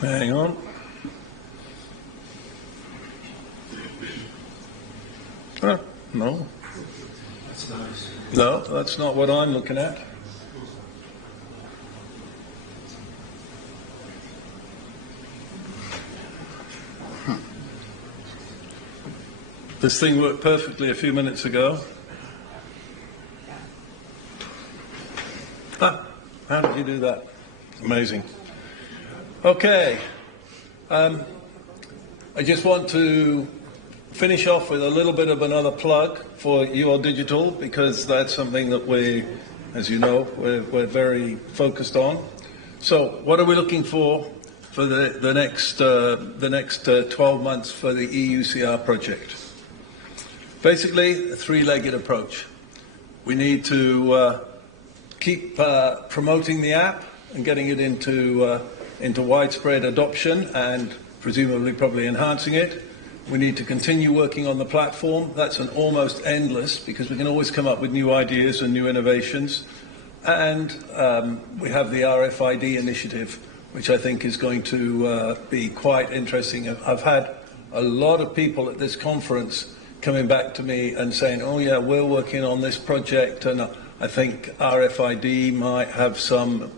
Hang on. No. That's nice. No, that's not what I'm looking at. This thing worked perfectly a few minutes ago. How did you do that? Amazing. Okay. I just want to finish off with a little bit of another plug for UL Digital, because that's something that we, as you know, we're very focused on. So what are we looking for the next 12 months for the EUCR project? Basically, a three-legged approach. We need to keep promoting the app and getting it into widespread adoption and presumably probably enhancing it. We need to continue working on the platform. That's an almost endless, because we can always come up with new ideas and new innovations. And we have the RFID initiative, which I think is going to be quite interesting. I've had a lot of people at this conference coming back to me and saying, oh yeah, we're working on this project, and I think RFID might have some,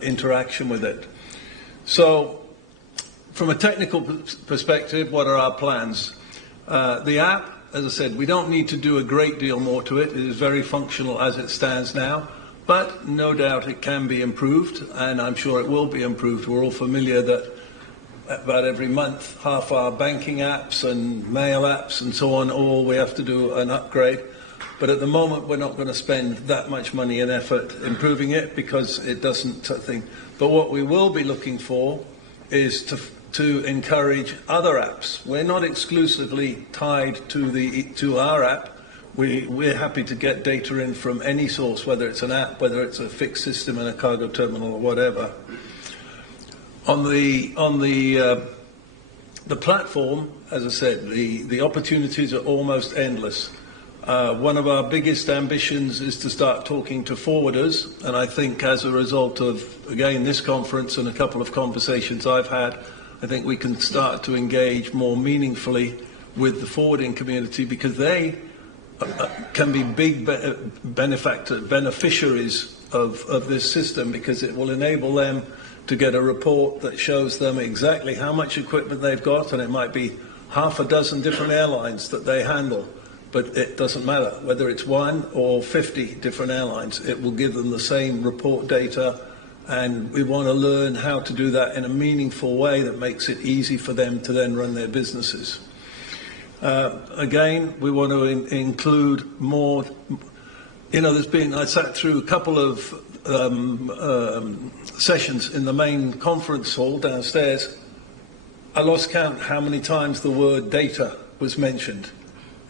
interaction with it. So, from a technical perspective, what are our plans? The app, as I said, we don't need to do a great deal more to it. It is very functional as it stands now, but no doubt it can be improved, and I'm sure it will be improved. We're all familiar that about every month, half our banking apps and mail apps and so on, all we have to do an upgrade. But at the moment, we're not going to spend that much money and effort improving it, because it doesn't think. But what we will be looking for is to encourage other apps. We're not exclusively tied to our app. We're happy to get data in from any source, whether it's an app, whether it's a fixed system in a cargo terminal or whatever. On the platform, as I said, the opportunities are almost endless. One of our biggest ambitions is to start talking to forwarders, and I think as a result of, again, this conference and a couple of conversations I've had, I think we can start to engage more meaningfully with the forwarding community, because they can be big beneficiaries of this system, because it will enable them to get a report that shows them exactly how much equipment they've got, and it might be half a dozen different airlines that they handle. But it doesn't matter whether it's 1 or 50 different airlines. It will give them the same report data, and we want to learn how to do that in a meaningful way that makes it easy for them to then run their businesses. Again, we want to include more. I sat through a couple of sessions in the main conference hall downstairs. I lost count how many times the word data was mentioned.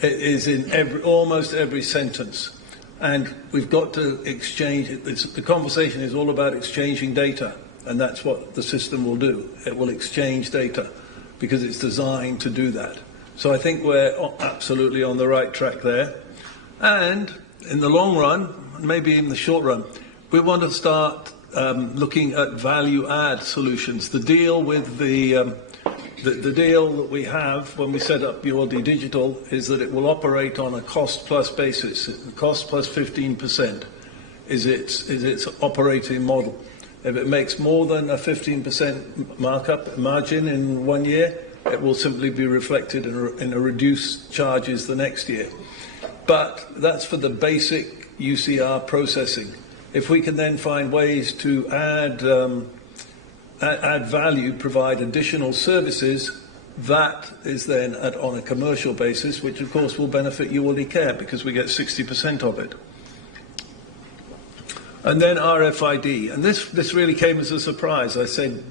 It is in almost every sentence, and we've got to exchange it. The conversation is all about exchanging data, and that's what the system will do. It will exchange data because it's designed to do that. So I think we're absolutely on the right track there. And in the long run, maybe in the short run, we want to start looking at value-add solutions. The deal with the deal that we have when we set up ULD Digital is that it will operate on a cost-plus basis. Cost plus 15% is its operating model. If it makes more than a 15% margin in 1 year, it will simply be reflected in a reduced charges the next year. But that's for the basic UCR processing. If we can then find ways to add value, provide additional services, that is then on a commercial basis, which of course will benefit ULD Care, because we get 60% of it. And then RFID, and this really came as a surprise. I said,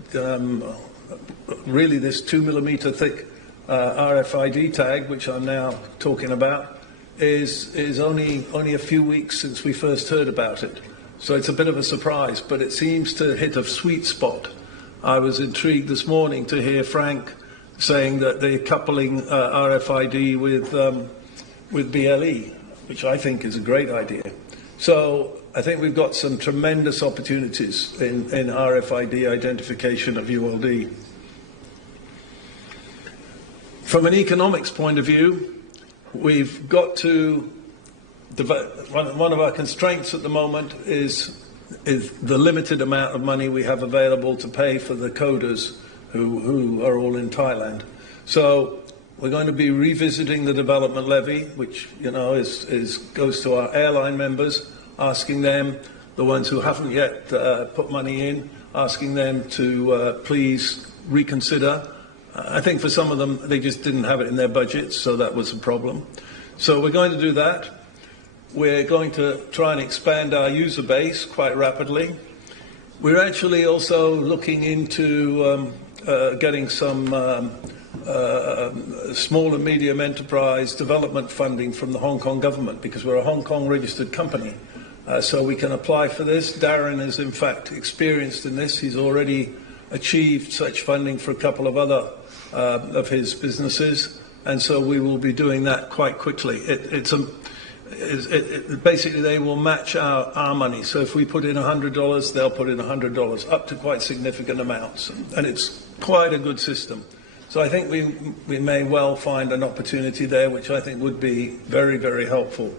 really, this 2mm thick RFID tag, which I'm now talking about, is only a few weeks since we first heard about it. So it's a bit of a surprise, but it seems to hit a sweet spot. I was intrigued this morning to hear Frank saying that they're coupling RFID with BLE, which I think is a great idea. So I think we've got some tremendous opportunities in RFID identification of ULD. From an economics point of view, we've got to one of our constraints at the moment is the limited amount of money we have available to pay for the coders who are all in Thailand. So we're going to be revisiting the development levy, which goes to our airline members, asking them, the ones who haven't yet put money in, asking them to please reconsider. I think for some of them, they just didn't have it in their budgets, so that was a problem. So we're going to do that. We're going to try and expand our user base quite rapidly. We're actually also looking into getting some small and medium enterprise development funding from the Hong Kong government, because we're a Hong Kong registered company. So we can apply for this. Darren is in fact experienced in this. He's already achieved such funding for a couple of other of his businesses, and so we will be doing that quite quickly. Basically they will match our money. So if we put in $100, they'll put in $100, up to quite significant amounts, and it's quite a good system. So I think we may well find an opportunity there, which I think would be very, very helpful.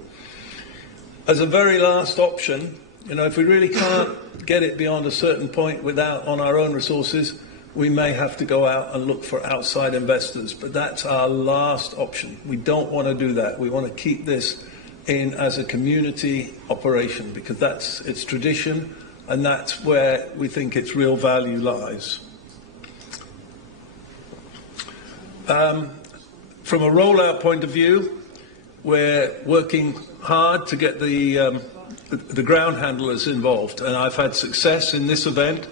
As a very last option, if we really can't get it beyond a certain point on our own resources, we may have to go out and look for outside investors, but that's our last option. We don't want to do that. We want to keep this in as a community operation, because that's its tradition, and that's where we think its real value lies. From a rollout point of view, we're working hard to get the ground handlers involved, and I've had success in this event.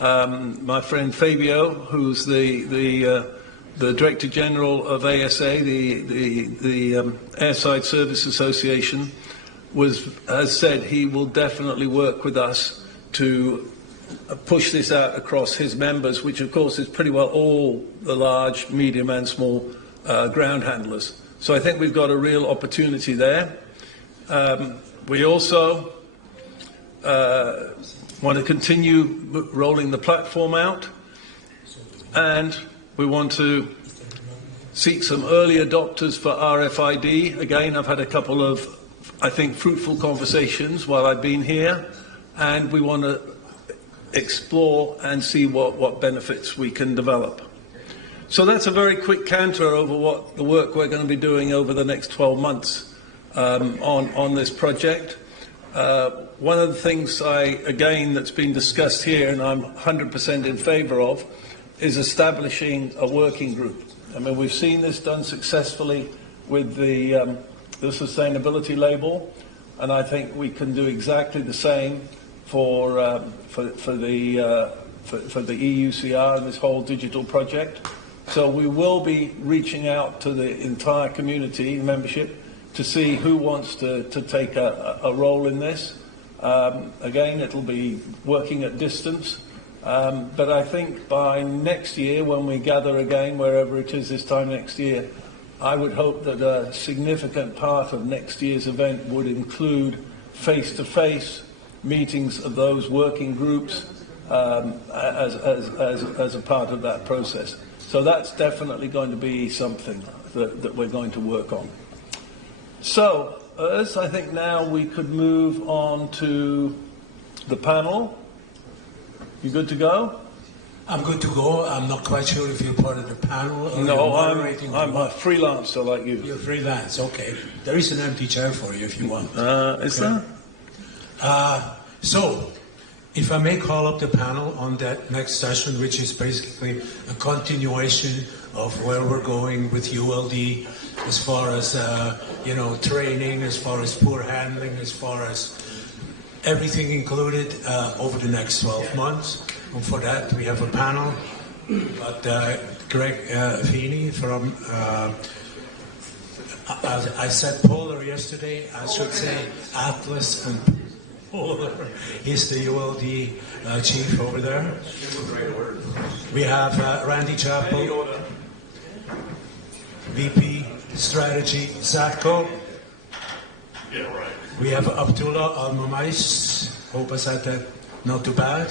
My friend Fabio, who's the Director General of ASA, the Airside Service Association, has said he will definitely work with us to push this out across his members, which of course is pretty well all the large, medium and small ground handlers. So I think we've got a real opportunity there. We also want to continue rolling the platform out, and we want to seek some early adopters for RFID. Again, I've had a couple of, I think, fruitful conversations while I've been here, and we want to explore and see what benefits we can develop. So that's a very quick canter over what the work we're going to be doing over the next 12 months on this project. One of the things that's been discussed here, and I'm 100% in favour of, is establishing a working group. I mean, we've seen this done successfully with the sustainability label, and I think we can do exactly the same for the EUCR and this whole digital project. So we will be reaching out to the entire community membership to see who wants to take a role in this. Again, it'll be working at distance, but I think by next year, when we gather again, wherever it is this time next year, I would hope that a significant part of next year's event would include face-to-face meetings of those working groups as a part of that process. So that's definitely going to be something that we're going to work on. So, I think now we could move on to the panel. You good to go? I'm good to go. I'm not quite sure if you're part of the panel. Or no, I'm a freelancer like you. You're freelance, okay. There is an empty chair for you if you want. Is there? So, if I may call up the panel on that next session, which is basically a continuation of where we're going with ULD, as far as training, as far as poor handling, as far as everything included over the next 12 months. And for that, we have a panel. But Greg Feeney from, I said Polar yesterday, I should say Atlas and Polar. He's the ULD chief over there. We have Randy Chappell, VP Strategy, Satco. Yeah, right. We have Abdullah Al-Mamais, hope I said that not too bad.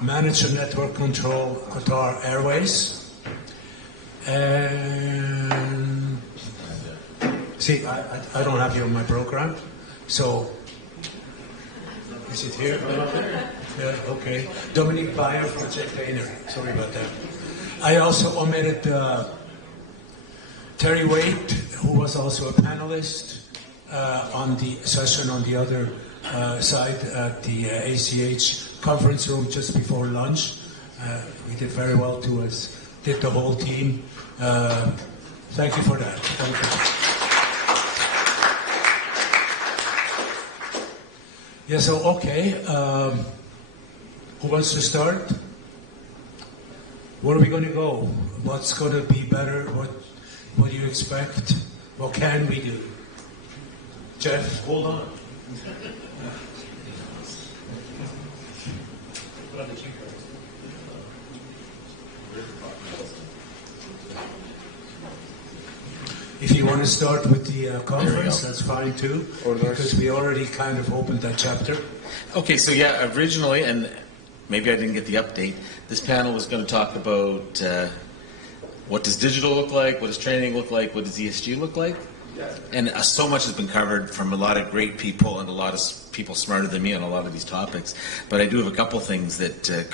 Manager Network Control, Qatar Airways. And see, I don't have you on my program, so is it here? Yeah, okay. Dominic Bayer for Jack Daner. Sorry about that. I also omitted Terry Wade, who was also a panelist on the session on the other side at the ACH conference room just before lunch. We did very well too, as did the whole team. Thank you for that. Thank you. Yeah, so okay. Who wants to start? Where are we going to go? What's going to be better? What do you expect? What can we do? Jeff, hold on. If you want to start with the conference, that's fine too, because we already kind of opened that chapter. Okay, so yeah, originally, and maybe I didn't get the update, this panel was going to talk about what does digital look like, what does training look like, what does ESG look like? And so much has been covered from a lot of great people and a lot of people smarter than me on a lot of these topics. But I do have a couple things that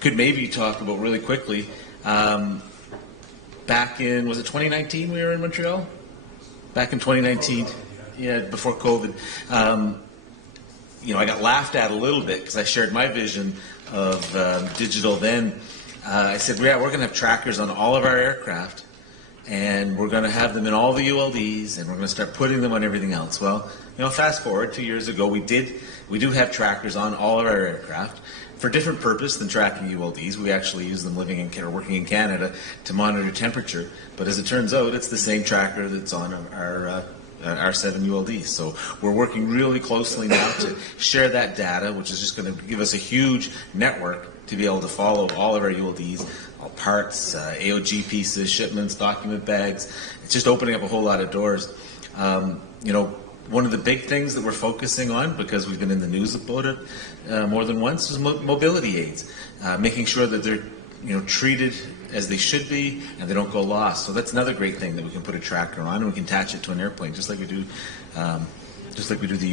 could maybe talk about really quickly. Back in, was it 2019 we were in Montreal? Back in 2019, yeah, before COVID. You know, I got laughed at a little bit because I shared my vision of digital then. I said, yeah, we're going to have trackers on all of our aircraft, and we're going to have them in all the ULDs, and we're going to start putting them on everything else. Well, you know, fast forward 2 years ago, we do have trackers on all of our aircraft for different purpose than tracking ULDs. We actually use them living in or working in Canada to monitor temperature. But as it turns out, it's the same tracker that's on our 7 ULDs. So we're working really closely now to share that data, which is just going to give us a huge network to be able to follow all of our ULDs, all parts, AOG pieces, shipments, document bags. It's just opening up a whole lot of doors. You know, one of the big things that we're focusing on, because we've been in the news about it more than once, is mobility aids, making sure that they're treated as they should be and they don't go lost. So that's another great thing that we can put a tracker on and we can attach it to an airplane, just like we do the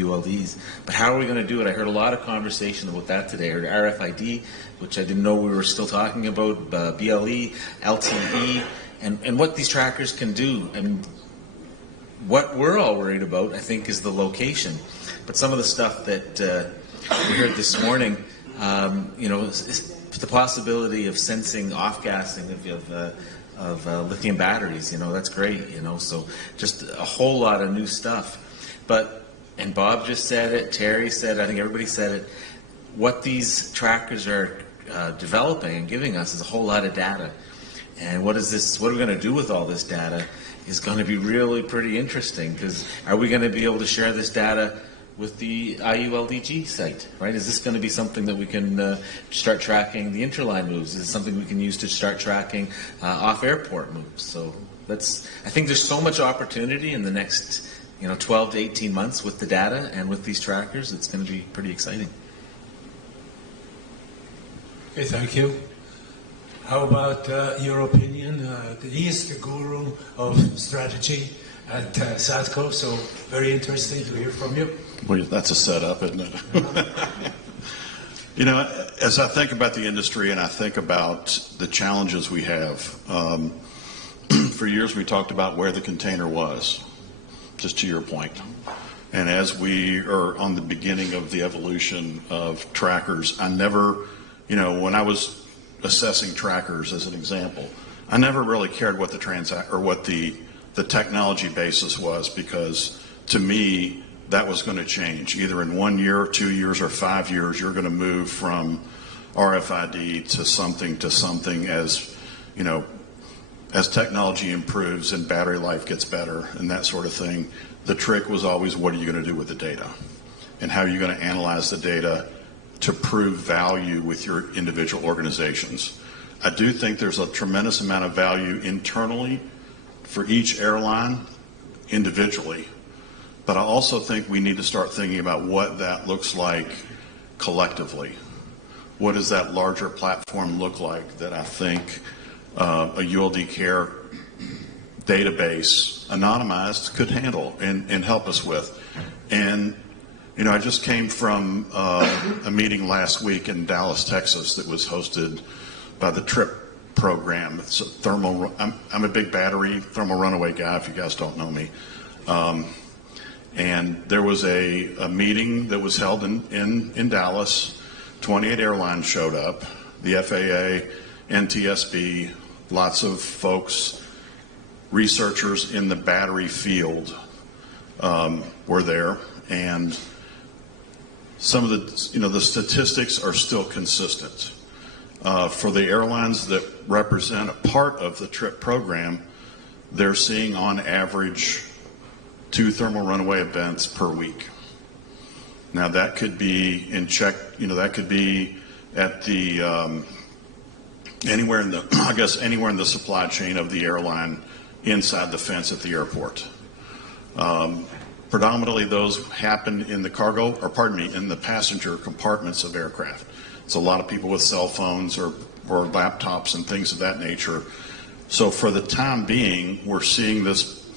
ULDs. But how are we going to do it? I heard a lot of conversation about that today. I heard RFID, which I didn't know we were still talking about, BLE, LTE, and what these trackers can do. And what we're all worried about, I think, is the location. But some of the stuff that we heard this morning, is the possibility of sensing off-gassing of lithium batteries. That's great. So just a whole lot of new stuff. And Bob just said it, Terry said it, I think everybody said it, what these trackers are developing and giving us is a whole lot of data. And what are we going to do with all this data is going to be really pretty interesting, because are we going to be able to share this data with the IULDG site, right? Is this going to be something that we can start tracking the interline moves? Is it something we can use to start tracking off-airport moves? So I think there's so much opportunity in the next 12 to 18 months with the data and with these trackers. It's going to be pretty exciting. Okay, thank you. How about your opinion? He is the guru of strategy at SATCO, so very interesting to hear from you. Well, that's a setup, isn't it? As I think about the industry and I think about the challenges we have, for years we talked about where the container was, just to your point. And as we are on the beginning of the evolution of trackers, I never, when I was assessing trackers as an example, I never really cared what the technology basis was, because to me that was going to change. Either in 1 year or 2 years or 5 years, you're going to move from RFID to something as as technology improves and battery life gets better and that sort of thing. The trick was always, what are you going to do with the data, and how are you going to analyze the data to prove value with your individual organizations. I do think there's a tremendous amount of value internally for each airline individually But I also think we need to start thinking about what that looks like collectively. What does that larger platform look like that I think a ULD Care database, anonymized, could handle and help us with? And, I just came from a meeting last week in Dallas, Texas, that was hosted by the TRIP program. It's a thermal. I'm a big battery thermal runaway guy, if you guys don't know me. And there was a meeting that was held in Dallas. 28 airlines showed up, the FAA, NTSB, lots of folks, researchers in the battery field were there, and some of the statistics are still consistent. For the airlines that represent a part of the TRIP program, they're seeing on average 2 thermal runaway events per week. Now that could be in check, that could be at the anywhere in the supply chain of the airline, inside the fence at the airport. Predominantly those happen in the in the passenger compartments of aircraft. It's a lot of people with cell phones or laptops and things of that nature. So for the time being, we're seeing this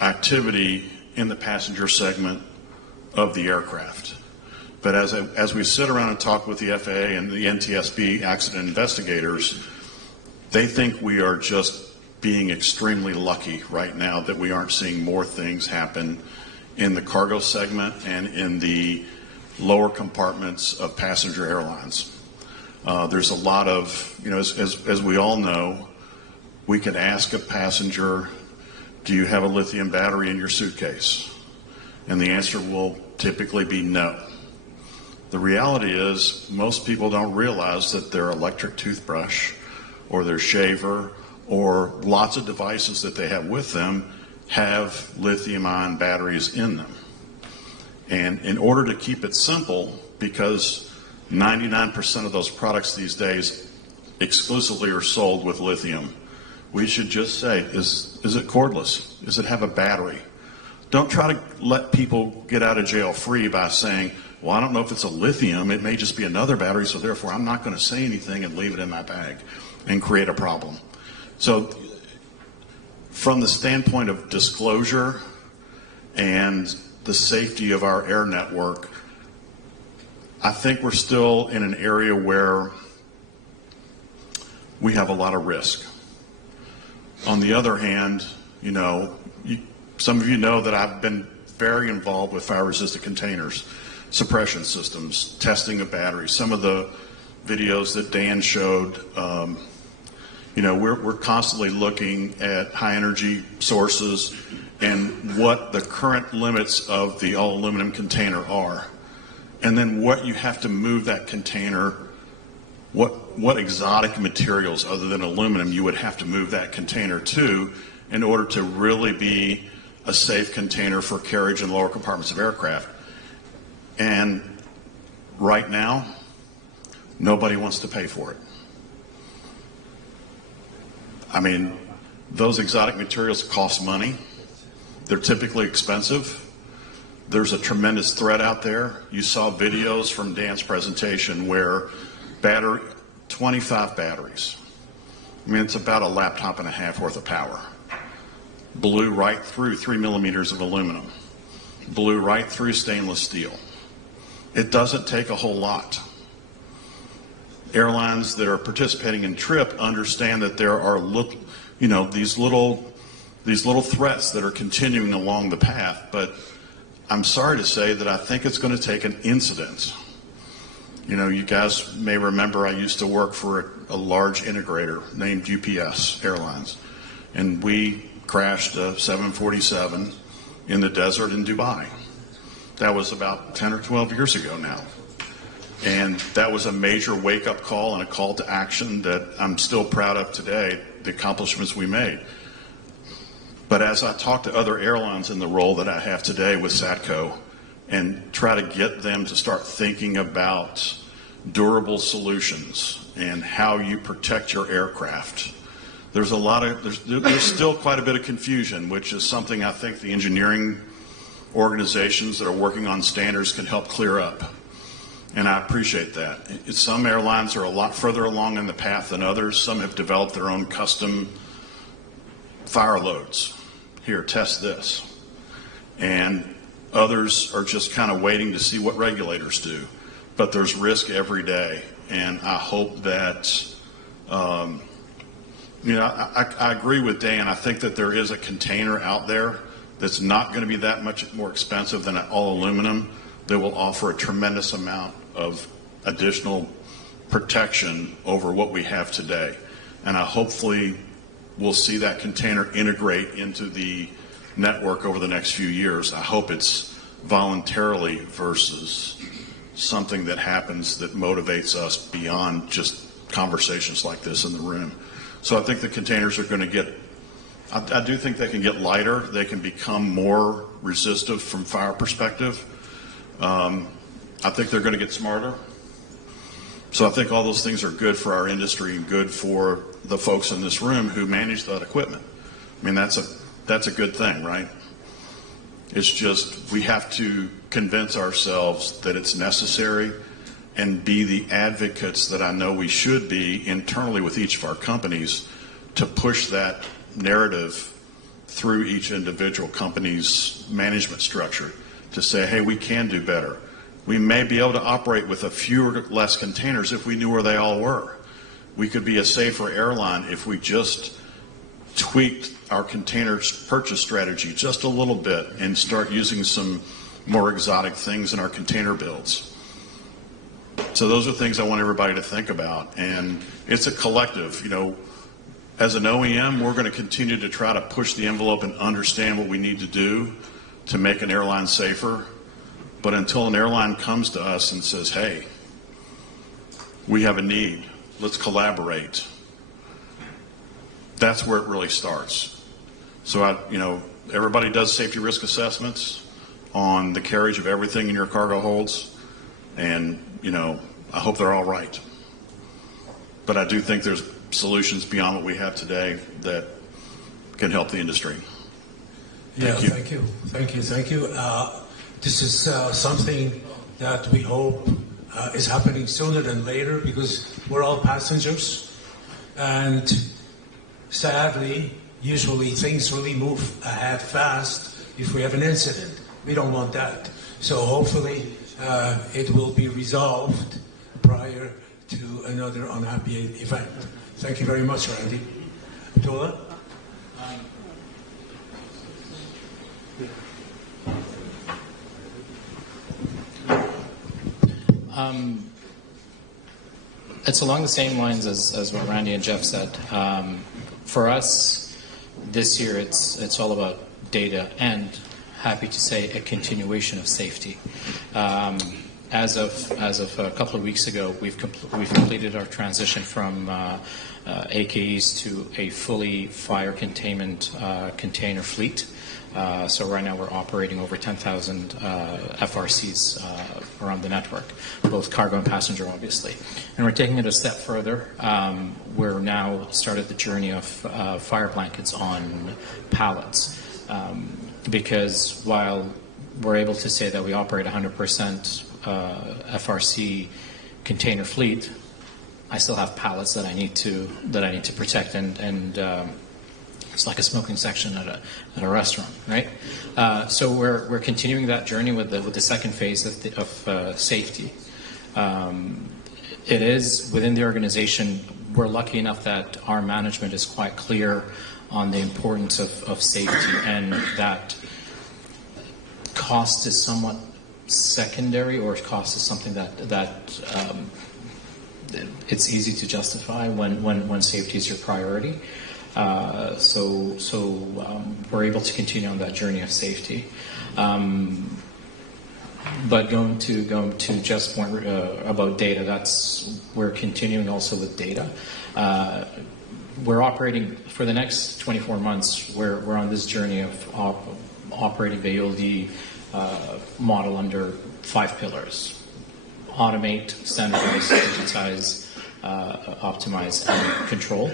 activity in the passenger segment of the aircraft. But as we sit around and talk with the FAA and the NTSB accident investigators, they think we are just being extremely lucky right now that we aren't seeing more things happen in the cargo segment and in the lower compartments of passenger airlines. There's a lot of, as we all know, we can ask a passenger, do you have a lithium battery in your suitcase? And the answer will typically be no. The reality is most people don't realize that their electric toothbrush or their shaver or lots of devices that they have with them have lithium-ion batteries in them. And in order to keep it simple, because 99% of those products these days exclusively are sold with lithium, we should just say, is it cordless? Does it have a battery? Don't try to let people get out of jail free by saying, well, I don't know if it's a lithium, it may just be another battery, so therefore I'm not going to say anything and leave it in my bag and create a problem. So from the standpoint of disclosure and the safety of our air network, I think we're still in an area where we have a lot of risk. On the other hand, some of you know that I've been very involved with fire-resistant containers, suppression systems, testing of batteries. Some of the videos that Dan showed, we're constantly looking at high energy sources and what the current limits of the all aluminum container are. And then what you have to move that container, what exotic materials other than aluminum you would have to move that container to in order to really be a safe container for carriage in lower compartments of aircraft. And right now, nobody wants to pay for it. I mean, those exotic materials cost money. They're typically expensive. There's a tremendous threat out there. You saw videos from Dan's presentation where 25 batteries. I mean, it's about a laptop and a half worth of power. Blew right through 3 millimeters of aluminum. Blew right through stainless steel. It doesn't take a whole lot. Airlines that are participating in TRIP understand that there are these little threats that are continuing along the path, but I'm sorry to say that I think it's going to take an incident. You guys may remember I used to work for a large integrator named UPS Airlines, and we crashed a 747 in the desert in Dubai. That was about 10 or 12 years ago now. And that was a major wake-up call and a call to action that I'm still proud of today, the accomplishments we made. But as I talk to other airlines in the role that I have today with SATCO and try to get them to start thinking about durable solutions and how you protect your aircraft, there's still quite a bit of confusion, which is something I think the engineering organizations that are working on standards can help clear up. And I appreciate that. Some airlines are a lot further along in the path than others. Some have developed their own custom fire loads. Here, test this. And others are just kind of waiting to see what regulators do. But there's risk every day. And I hope that, I agree with Dan. I think that there is a container out there that's not going to be that much more expensive than an all aluminum that will offer a tremendous amount of additional protection over what we have today. And hopefully we'll see that container integrate into the network over the next few years. I hope it's voluntarily versus something that happens that motivates us beyond just conversations like this in the room. So I think the containers are going to get, I do think they can get lighter. They can become more resistive from fire perspective. I think they're going to get smarter. So I think all those things are good for our industry and good for the folks in this room who manage that equipment. I mean, that's a good thing, right? It's just we have to convince ourselves that it's necessary and be the advocates that I know we should be internally with each of our companies to push that narrative through each individual company's management structure to say, hey, we can do better. We may be able to operate with a fewer less containers if we knew where they all were. We could be a safer airline if we just tweaked our container purchase strategy just a little bit and start using some more exotic things in our container builds. So those are things I want everybody to think about. And it's a collective, as an OEM, we're going to continue to try to push the envelope and understand what we need to do to make an airline safer. But until an airline comes to us and says, hey, we have a need, let's collaborate, that's where it really starts. So, everybody does safety risk assessments on the carriage of everything in your cargo holds. And, I hope they're all right. But I do think there's solutions beyond what we have today that can help the industry. Thank you. This is something that we hope is happening sooner than later because we're all passengers. And sadly, usually things really move ahead fast if we have an incident. We don't want that. So hopefully it will be resolved prior to another unhappy event. Thank you very much, Randy. Abdullah? It's along the same lines as what Randy and Jeff said. For us, this year it's all about data and, happy to say, a continuation of safety. As of a couple of weeks ago, we've completed our transition from AKEs to a fully fire containment container fleet. So right now we're operating over 10,000 FRCs around the network, both cargo and passenger, obviously. And we're taking it a step further. We're now started the journey of fire blankets on pallets. Because while we're able to say that we operate 100% FRC container fleet, I still have pallets that I need to protect, and it's like a smoking section at a restaurant, right? So we're continuing that journey with the second phase of safety. It is within the organization. We're lucky enough that our management is quite clear on the importance of safety, and that cost is somewhat secondary, or cost is something that it's easy to justify when safety is your priority. So we're able to continue on that journey of safety. But going to Jeff's point about data, we're continuing also with data. We're operating for the next 24 months. We're on this journey of operating the ULD model under 5 pillars: automate, standardize, digitize, optimize, and control.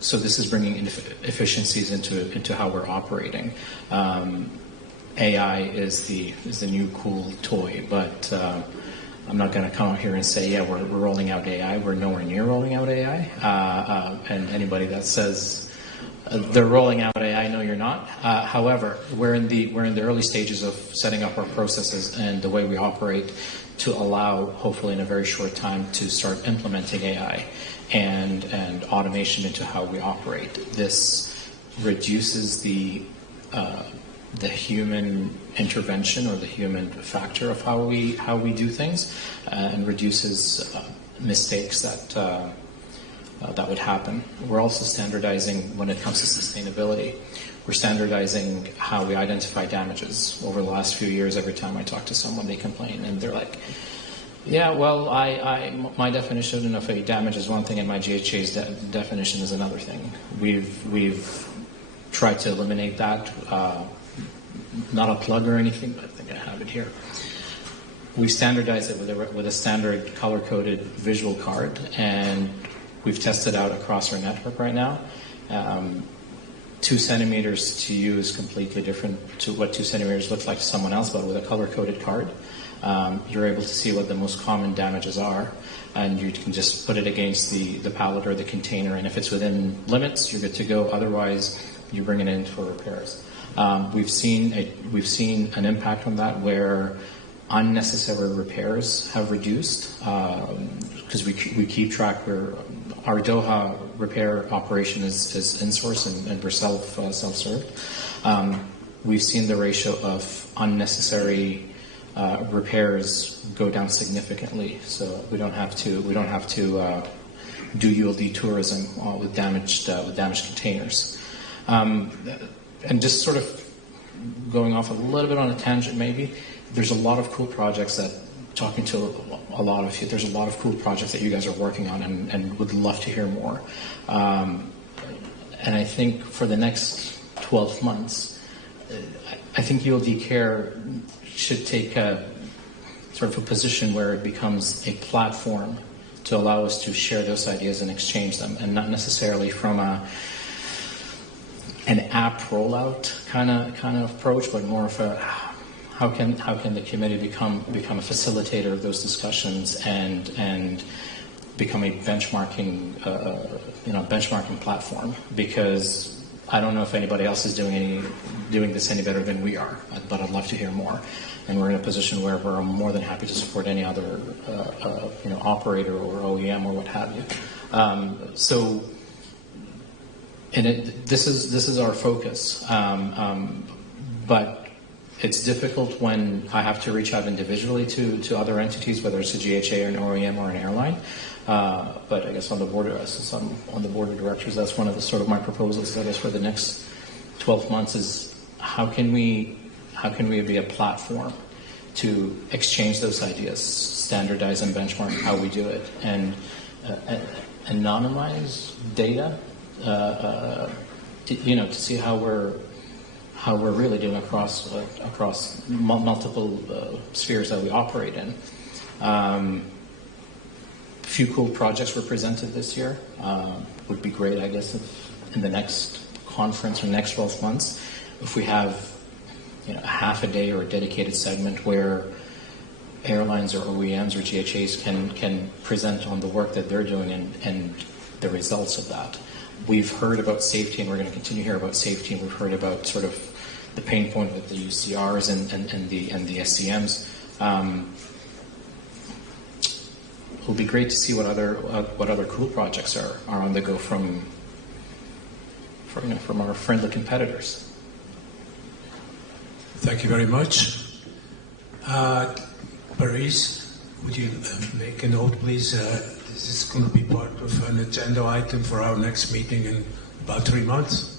So this is bringing efficiencies into how we're operating. AI is the new cool toy, but I'm not going to come out here and say, yeah, we're rolling out AI. We're nowhere near rolling out AI. And anybody that says they're rolling out AI, no, you're not. However, we're in the early stages of setting up our processes and the way we operate to allow, hopefully in a very short time, to start implementing AI and automation into how we operate. This reduces the human intervention or the human factor of how we do things, and reduces mistakes that would happen. We're also standardizing when it comes to sustainability. We're standardizing how we identify damages. Over the last few years, every time I talk to someone, they complain, and they're like, yeah, well, my definition of a damage is one thing, and my GHA's definition is another thing. We've tried to eliminate that. Not a plug or anything, but I think I have it here. We standardize it with a standard color-coded visual card, and we've tested out across our network right now. 2 centimeters to you is completely different to what 2 centimeters looks like to someone else, but with a color-coded card, you're able to see what the most common damages are, and you can just put it against the pallet or the container, and if it's within limits, you're good to go. Otherwise, you bring it in for repairs. We've seen an impact on that where unnecessary repairs have reduced, because we keep track where our Doha repair operation is in-source and we're self-served. We've seen the ratio of unnecessary repairs go down significantly, so we don't have to do ULD tourism with damaged containers. And just sort of going off a little bit on a tangent, maybe, there's a lot of cool projects that, talking to a lot of you, there's a lot of cool projects that you guys are working on and would love to hear more. And I think for the next 12 months, I think ULD Care should take a sort of a position where it becomes a platform to allow us to share those ideas and exchange them, and not necessarily from an app rollout kind of approach, but more of a how can the committee become a facilitator of those discussions and become a benchmarking platform, because I don't know if anybody else is doing this any better than we are, but I'd love to hear more. And we're in a position where we're more than happy to support any other operator or OEM or what have you. This is our focus, but it's difficult when I have to reach out individually to other entities, whether it's a GHA or an OEM or an airline. But I guess on the board, since I'm on the board of directors, that's one of the sort of my proposals, I guess, for the next 12 months is how can we be a platform to exchange those ideas, standardize and benchmark how we do it, and anonymize data, to see how we're really doing across multiple spheres that we operate in. Few cool projects were presented this year. Would be great, I guess, if in the next conference or next 12 months, if we have a half a day or a dedicated segment where airlines or OEMs or GHAs can present on the work that they're doing and the results of that. We've heard about safety, and we're going to continue to hear about safety, and we've heard about sort of the pain point with the UCRs and the SCMs. It'll be great to see what other cool projects are on the go from our friendly competitors. Thank you very much. Paris, would you make a note, please? This is going to be part of an agenda item for our next meeting in about 3 months.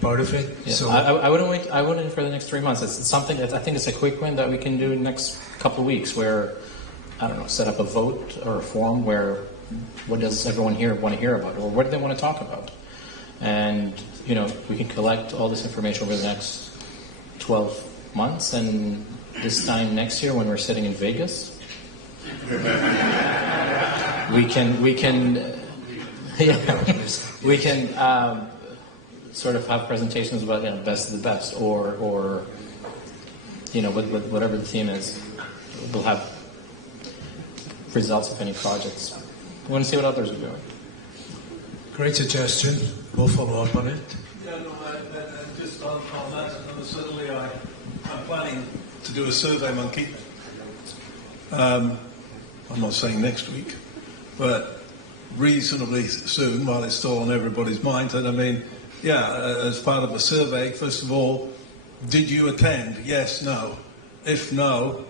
Part of it. Yeah, so I wouldn't wait. I wouldn't for the next 3 months. It's something that I think it's a quick win that we can do in the next couple of weeks. Where I don't know, set up a vote or a forum where what does everyone here want to hear about, or what do they want to talk about, and we can collect all this information over the next 12 months, and this time next year when we're sitting in Vegas, we can sort of have presentations about best of the best, or whatever the theme is, we'll have results of any projects. We want to see what others are doing. Great suggestion. We'll follow up on it. Yeah, no, just on that, certainly I'm planning to do a survey monkey. I'm not saying next week, but reasonably soon, while it's still on everybody's mind. And I mean, yeah, as part of a survey, first of all, did you attend? Yes, no. If no,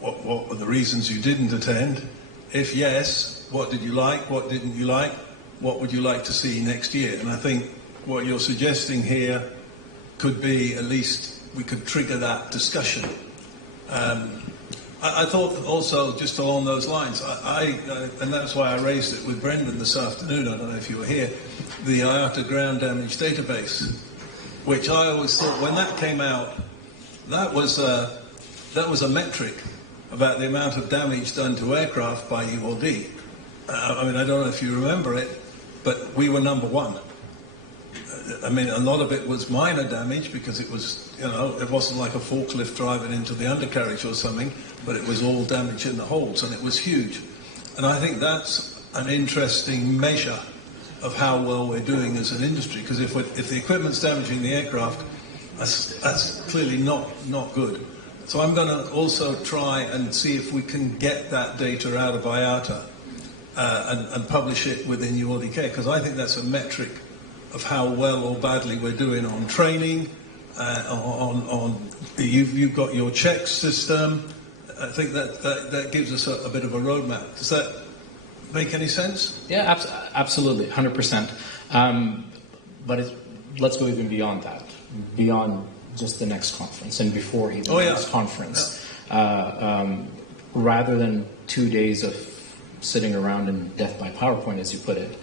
what were the reasons you didn't attend? If yes, what did you like? What didn't you like? What would you like to see next year? And I think what you're suggesting here could be, at least we could trigger that discussion. I thought also, just along those lines, and that's why I raised it with Brendan this afternoon, I don't know if you were here, the IATA ground damage database, which I always thought, when that came out, that was a metric about the amount of damage done to aircraft by ULD. I mean, I don't know if you remember it, but we were number one. I mean, a lot of it was minor damage because it was, it wasn't like a forklift driving into the undercarriage or something, but it was all damage in the holds, and it was huge. And I think that's an interesting measure of how well we're doing as an industry, because if the equipment's damaging the aircraft, that's clearly not good. So I'm going to also try and see if we can get that data out of IATA and publish it within ULDK, because I think that's a metric of how well or badly we're doing on training, you've got your check system. I think that gives us a bit of a roadmap. Does that make any sense? Yeah, absolutely, 100%. But let's go even beyond that, beyond just the next conference and before even the next conference. Yeah. Rather than 2 days of sitting around in death by PowerPoint, as you put it,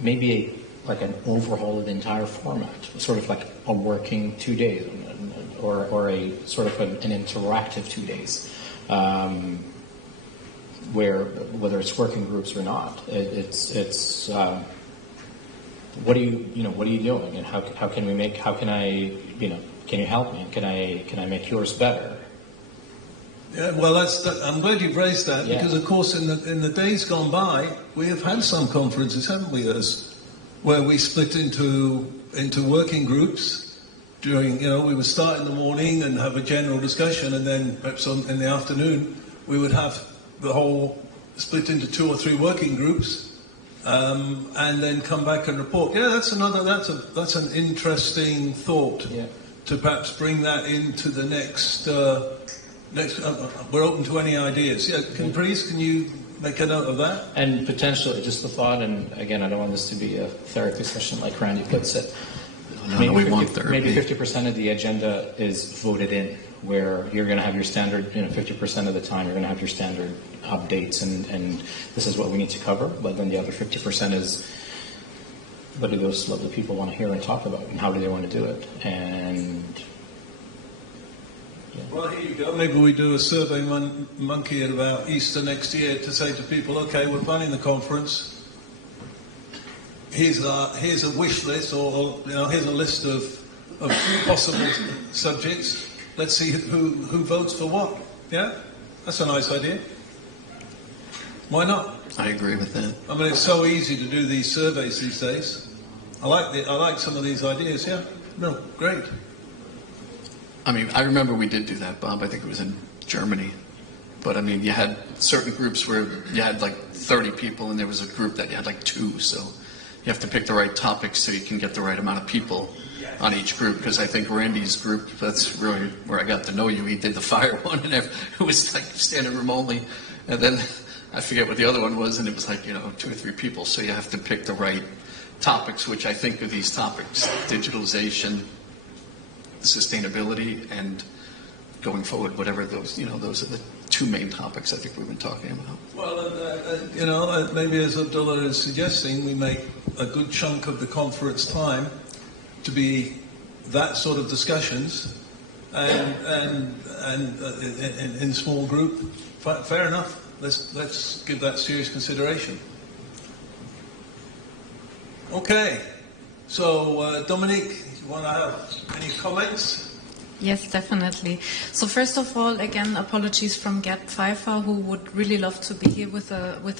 maybe like an overhaul of the entire format, sort of like a working 2 days, or a sort of an interactive 2 days, where whether it's working groups or not, it's what are you doing, and how can you help me? Can I make yours better? Yeah, well, I'm glad you've raised that, because of course in the days gone by we have had some conferences, haven't we, where we split into working groups. During, we would start in the morning and have a general discussion, and then perhaps in the afternoon we would have the whole split into 2 or 3 working groups, and then come back and report. Yeah, that's an interesting thought, to perhaps bring that into the next. We're open to any ideas. Yeah, can you make a note of that? And potentially, just a thought, and again, I don't want this to be a therapy session like Randy puts it. Maybe 50% of the agenda is voted in, where you're going to have your standard, 50% of the time you're going to have your standard updates, and this is what we need to cover. But then the other 50% is, what do those lovely people want to hear and talk about, and how do they want to do it? And well, here you go. Maybe we do a survey monkey at about Easter next year to say to people, okay, we're planning the conference. Here's a wish list, or here's a list of possible subjects. Let's see who votes for what. Yeah, that's a nice idea. Why not? I agree with that. I mean, it's so easy to do these surveys these days. I like some of these ideas. Yeah, no, great. I mean, I remember we did do that, Bob. I think it was in Germany. But I mean, you had certain groups where you had like 30 people, and there was a group that you had like 2. So you have to pick the right topics so you can get the right amount of people on each group. Because I think Randy's group, that's really where I got to know you. He did the fire one, and it was like standing room only. And then I forget what the other one was, and it was like 2 or 3 people. So you have to pick the right topics, which I think are these topics: digitalization, sustainability, and going forward, whatever those are the 2 main topics I think we've been talking about. Well, maybe as Abdullah is suggesting, we make a good chunk of the conference time to be that sort of discussions, and in small group. Fair enough. Let's give that serious consideration. Okay. So, Dominique, you want to have any comments? Yes, definitely. So first of all, again, apologies from Gerd Pfeiffer, who would really love to be here with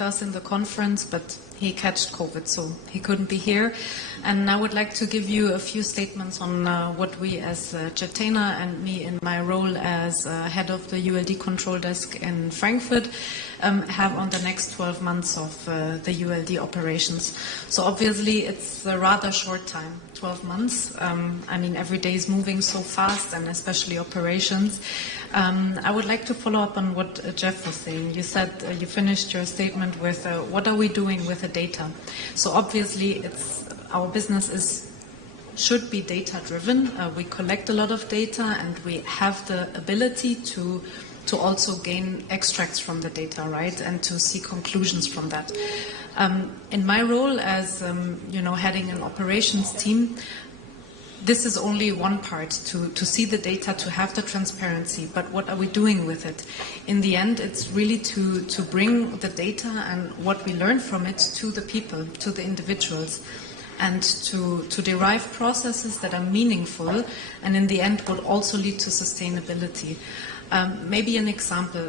us in the conference, but he catched COVID, so he couldn't be here. And I would like to give you a few statements on what we as Cetena and me in my role as head of the ULD control desk in Frankfurt have on the next 12 months of the ULD operations. So obviously it's a rather short time, 12 months. I mean, every day is moving so fast, and especially operations. I would like to follow up on what Jeff was saying. You said you finished your statement with what are we doing with the data? So obviously our business should be data driven. We collect a lot of data, and we have the ability to also gain extracts from the data, right, and to see conclusions from that. In my role as heading an operations team, this is only one part, to see the data, to have the transparency, but what are we doing with it? In the end, it's really to bring the data and what we learn from it to the people, to the individuals, and to derive processes that are meaningful and in the end would also lead to sustainability. Maybe an example,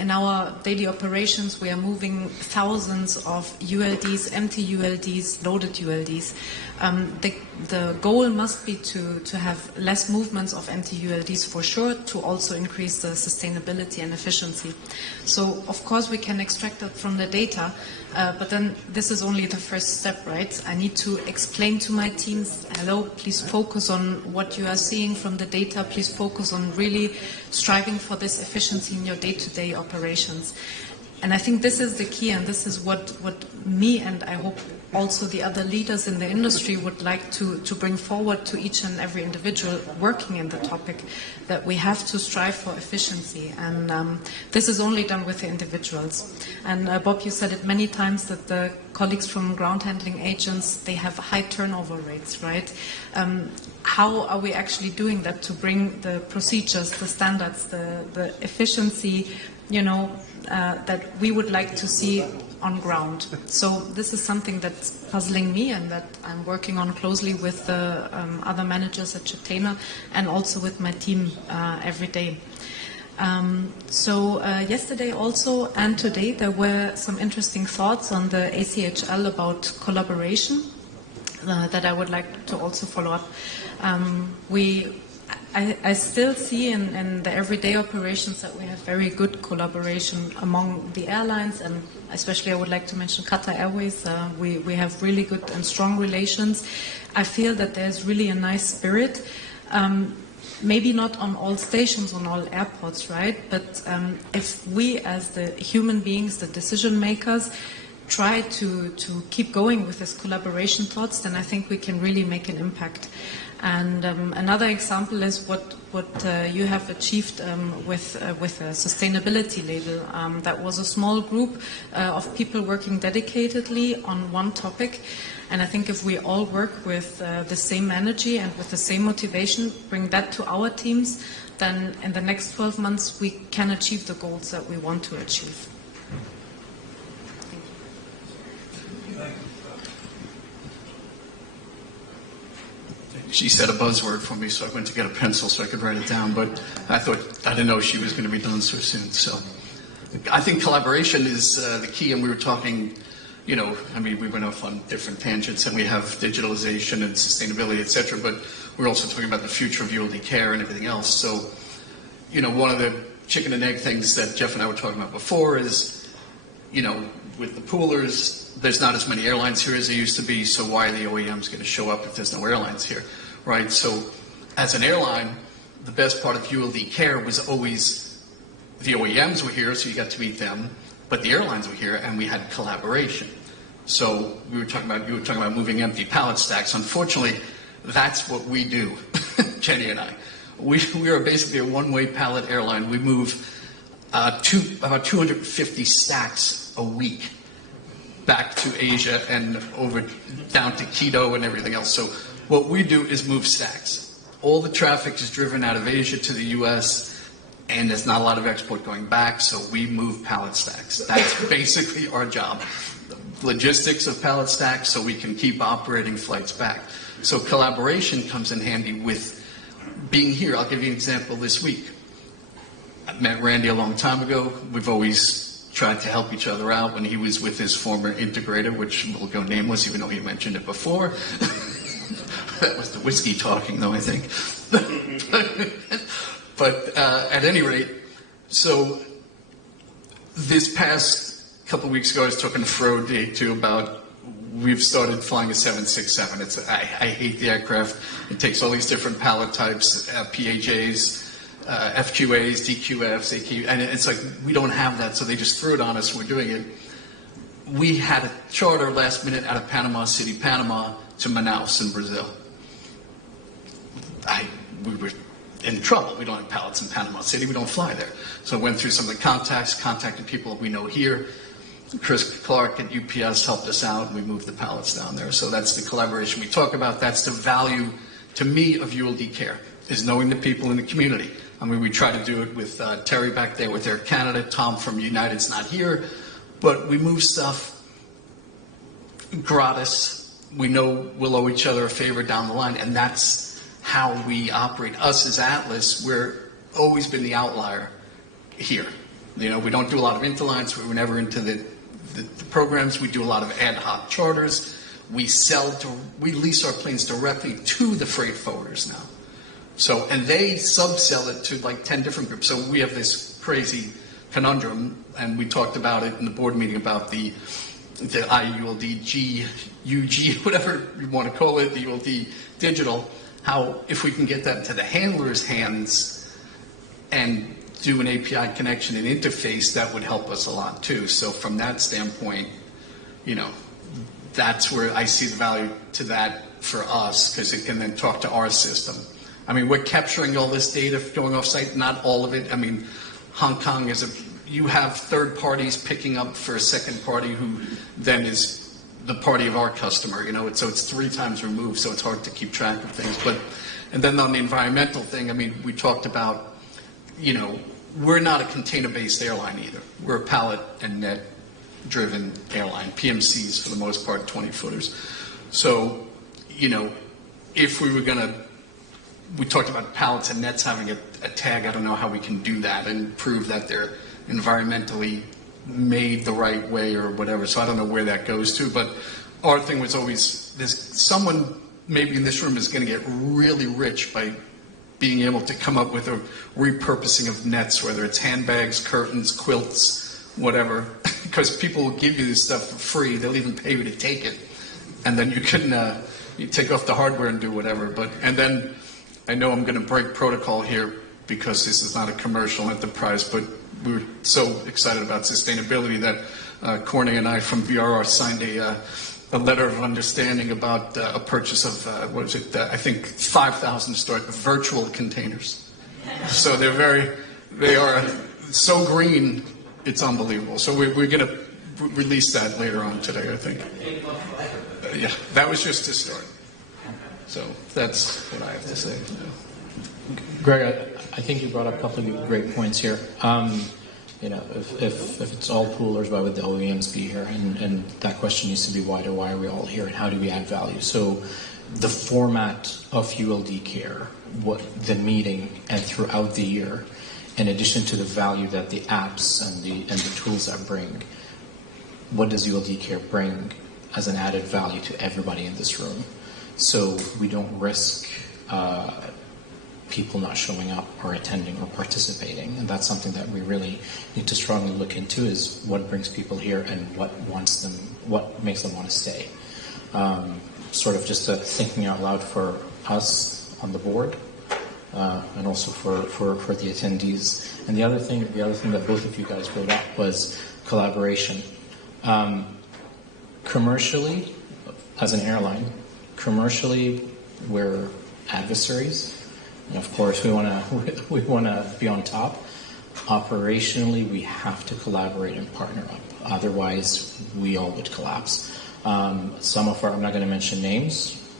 in our daily operations we are moving thousands of ULDs, empty ULDs, loaded ULDs. The goal must be to have less movements of empty ULDs for sure, to also increase the sustainability and efficiency. So of course we can extract that from the data, but then this is only the first step, right? I need to explain to my teams, hello, please focus on what you are seeing from the data, please focus on really striving for this efficiency in your day-to-day operations. And I think this is the key, and this is what me and I hope also the other leaders in the industry would like to bring forward to each and every individual working in the topic, that we have to strive for efficiency. And this is only done with the individuals. And Bob, you said it many times that the colleagues from ground handling agents, they have high turnover rates, right? How are we actually doing that to bring the procedures, the standards, the efficiency, that we would like to see on ground? So this is something that's puzzling me and that I'm working on closely with the other managers at Cetena and also with my team every day. Yesterday also and today there were some interesting thoughts on the ACHL about collaboration that I would like to also follow up. I still see in the everyday operations that we have very good collaboration among the airlines, and especially I would like to mention Qatar Airways. We have really good and strong relations. I feel that there's really a nice spirit. Maybe not on all stations, on all airports, right? But if we as the human beings, the decision makers, try to keep going with this collaboration thoughts, then I think we can really make an impact. And another example is what you have achieved with a sustainability label. That was a small group of people working dedicatedly on one topic. And I think if we all work with the same energy and with the same motivation, bring that to our teams, then in the next 12 months we can achieve the goals that we want to achieve. She said a buzzword for me, so I went to get a pencil so I could write it down, but I didn't know she was going to be done so soon. So I think collaboration is the key, and we were talking, we went off on different tangents, and we have digitalization and sustainability, et cetera, but we're also talking about the future of ULD care and everything else. So, one of the chicken and egg things that Jeff and I were talking about before is, with the poolers, there's not as many airlines here as there used to be, so why are the OEMs going to show up if there's no airlines here, right? So as an airline, the best part of ULD care was always the OEMs were here, so you got to meet them, but the airlines were here, and we had collaboration. So you were talking about moving empty pallet stacks. Unfortunately, that's what we do, Jenny and I. We are basically a one-way pallet airline. We move about 250 stacks a week back to Asia and over down to Quito and everything else. So what we do is move stacks. All the traffic is driven out of Asia to the US, and there's not a lot of export going back, so we move pallet stacks. That's basically our job. Logistics of pallet stacks so we can keep operating flights back. So collaboration comes in handy with being here, I'll give you an example this week. I met Randy a long time ago. We've always tried to help each other out when he was with his former integrator, which will go nameless, even though he mentioned it before. That was the whiskey talking, though, I think. But at any rate, so this past couple of weeks ago, I was talking to Fro Day too about we've started flying a 767. I hate the aircraft. It takes all these different pallet types, PAJs, FQAs, DQFs, AQ, and it's like we don't have that, so they just threw it on us. We're doing it. We had a charter last minute out of Panama City, Panama, to Manaus in Brazil. We were in trouble. We don't have pallets in Panama City. We don't fly there. So I went through some of the contacts, contacted people we know here. Chris Clark at UPS helped us out, and we moved the pallets down there. So that's the collaboration we talk about. That's the value, to me, of ULD Care, is knowing the people in the community. I mean, we try to do it with Terry back there with Air Canada. Tom from United's not here. But we move stuff gratis. We know we'll owe each other a favor down the line, and that's how we operate. Us as Atlas, we're always been the outlier here. You know, we don't do a lot of interlines. We were never into the programs. We do a lot of ad hoc charters. We lease our planes directly to the freight forwarders now. So, and they subsell it to like 10 different groups. So we have this crazy conundrum, and we talked about it in the board meeting about the IULD, UG, whatever you want to call it, the ULD digital, how if we can get that to the handler's hands and do an API connection and interface, that would help us a lot too. So from that standpoint, you know, that's where I see the value to that for us, because it can then talk to our system. I mean, we're capturing all this data going off site, not all of it. I mean, Hong Kong you have third parties picking up for a second party who then is the party of our customer, you know, so it's 3 times removed, so it's hard to keep track of things. And then on the environmental thing, I mean, we talked about, you know, we're not a container-based airline either. We're a pallet and net-driven airline, PMCs for the most part, 20-footers. So, you know, if we were going to, we talked about pallets and nets having a tag. I don't know how we can do that and prove that they're environmentally made the right way or whatever. So I don't know where that goes to. But our thing was always, there's someone maybe in this room is going to get really rich by being able to come up with a repurposing of nets, whether it's handbags, curtains, quilts, whatever, because people will give you this stuff for free. They'll even pay you to take it. And then you can you take off the hardware and do whatever. And then I know I'm going to break protocol here because this is not a commercial enterprise, but we were so excited about sustainability that Corning and I from BRR signed a letter of understanding about a purchase of, I think 5,000 virtual containers. So they are so green, it's unbelievable. So we're going to release that later on today, I think. Yeah, that was just to start. So that's what I have to say. Greg, I think you brought up a couple of great points here. You know, if it's all poolers, why would the OEMs be here? And that question used to be why are we all here, and how do we add value? So the format of ULD Care, what the meeting and throughout the year, in addition to the value that the apps and the tools that bring, what does ULD Care bring as an added value to everybody in this room? So we don't risk people not showing up or attending or participating, and that's something that we really need to strongly look into, is what brings people here and what makes them want to stay. Sort of just thinking out loud for us on the board, and also for the attendees. And the other thing that both of you guys brought up was collaboration. Commercially, as an airline, commercially we're adversaries. And of course, we want to be on top. Operationally, we have to collaborate and partner up. Otherwise, we all would collapse. I'm not going to mention names.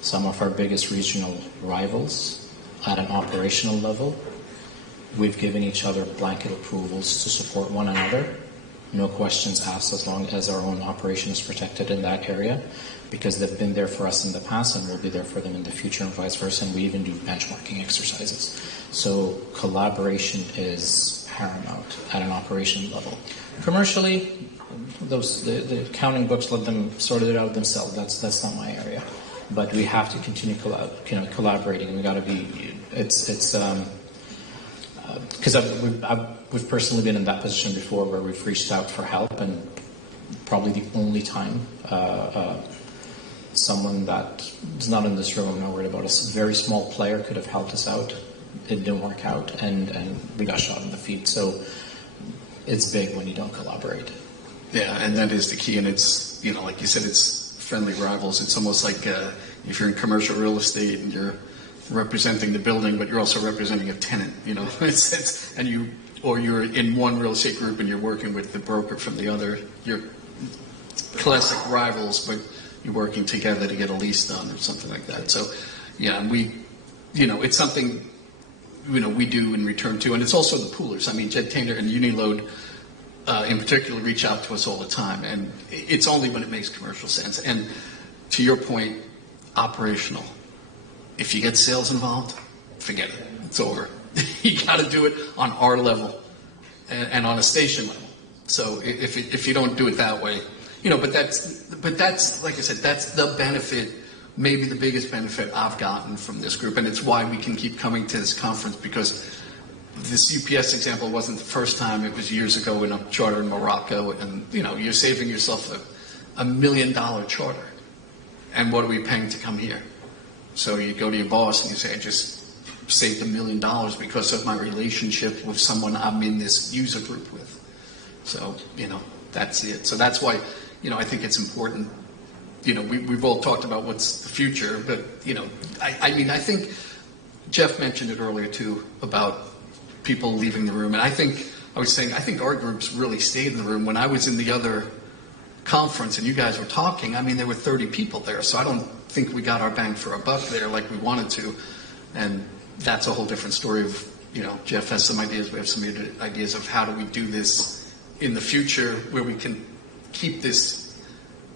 Some of our biggest regional rivals at an operational level, we've given each other blanket approvals to support one another no questions asked, as long as our own operation is protected in that area, because they've been there for us in the past and we'll be there for them in the future and vice versa, and we even do benchmarking exercises. So collaboration is paramount at an operation level. Commercially, the accounting books, let them sort it out themselves. That's not my area. But we have to continue collaborating, and we got to be. Because we've personally been in that position before, where we've reached out for help, and probably the only time someone that is not in this room, I'm not worried about, a very small player could have helped us out. It didn't work out, and we got shot in the feet. So it's big when you don't collaborate. Yeah, and that is the key. And it's, like you said, it's friendly rivals. It's almost like if you're in commercial real estate and you're representing the building, but you're also representing a tenant. Or you're in one real estate group and you're working with the broker from the other. You're classic rivals, but you're working together to get a lease done or something like that. So, yeah, and it's something we do in return too, and it's also the poolers. I mean, Jed Tainer and Uniload in particular reach out to us all the time, and it's only when it makes commercial sense. And to your point, operational. If you get sales involved, forget it. It's over. You got to do it on our level and on a station level. So if you don't do it that way, but that's like I said, that's the benefit. Maybe the biggest benefit I've gotten from this group, and it's why we can keep coming to this conference, because this UPS example wasn't the first time. It was years ago in a charter in Morocco, and you're saving yourself a $1 million charter, and what are we paying to come here? So you go to your boss and you say, I just saved $1 million because of my relationship with someone I'm in this user group with. So that's it. So that's why I think it's important. We've all talked about what's the future, but, I think Jeff mentioned it earlier too about people leaving the room. And I think our groups really stayed in the room. When I was in the other conference and you guys were talking, there were 30 people there. So I don't think we got our bang for our buck there like we wanted to. And that's a whole different story of, Jeff has some ideas. We have some ideas of how do we do this in the future where we can keep this,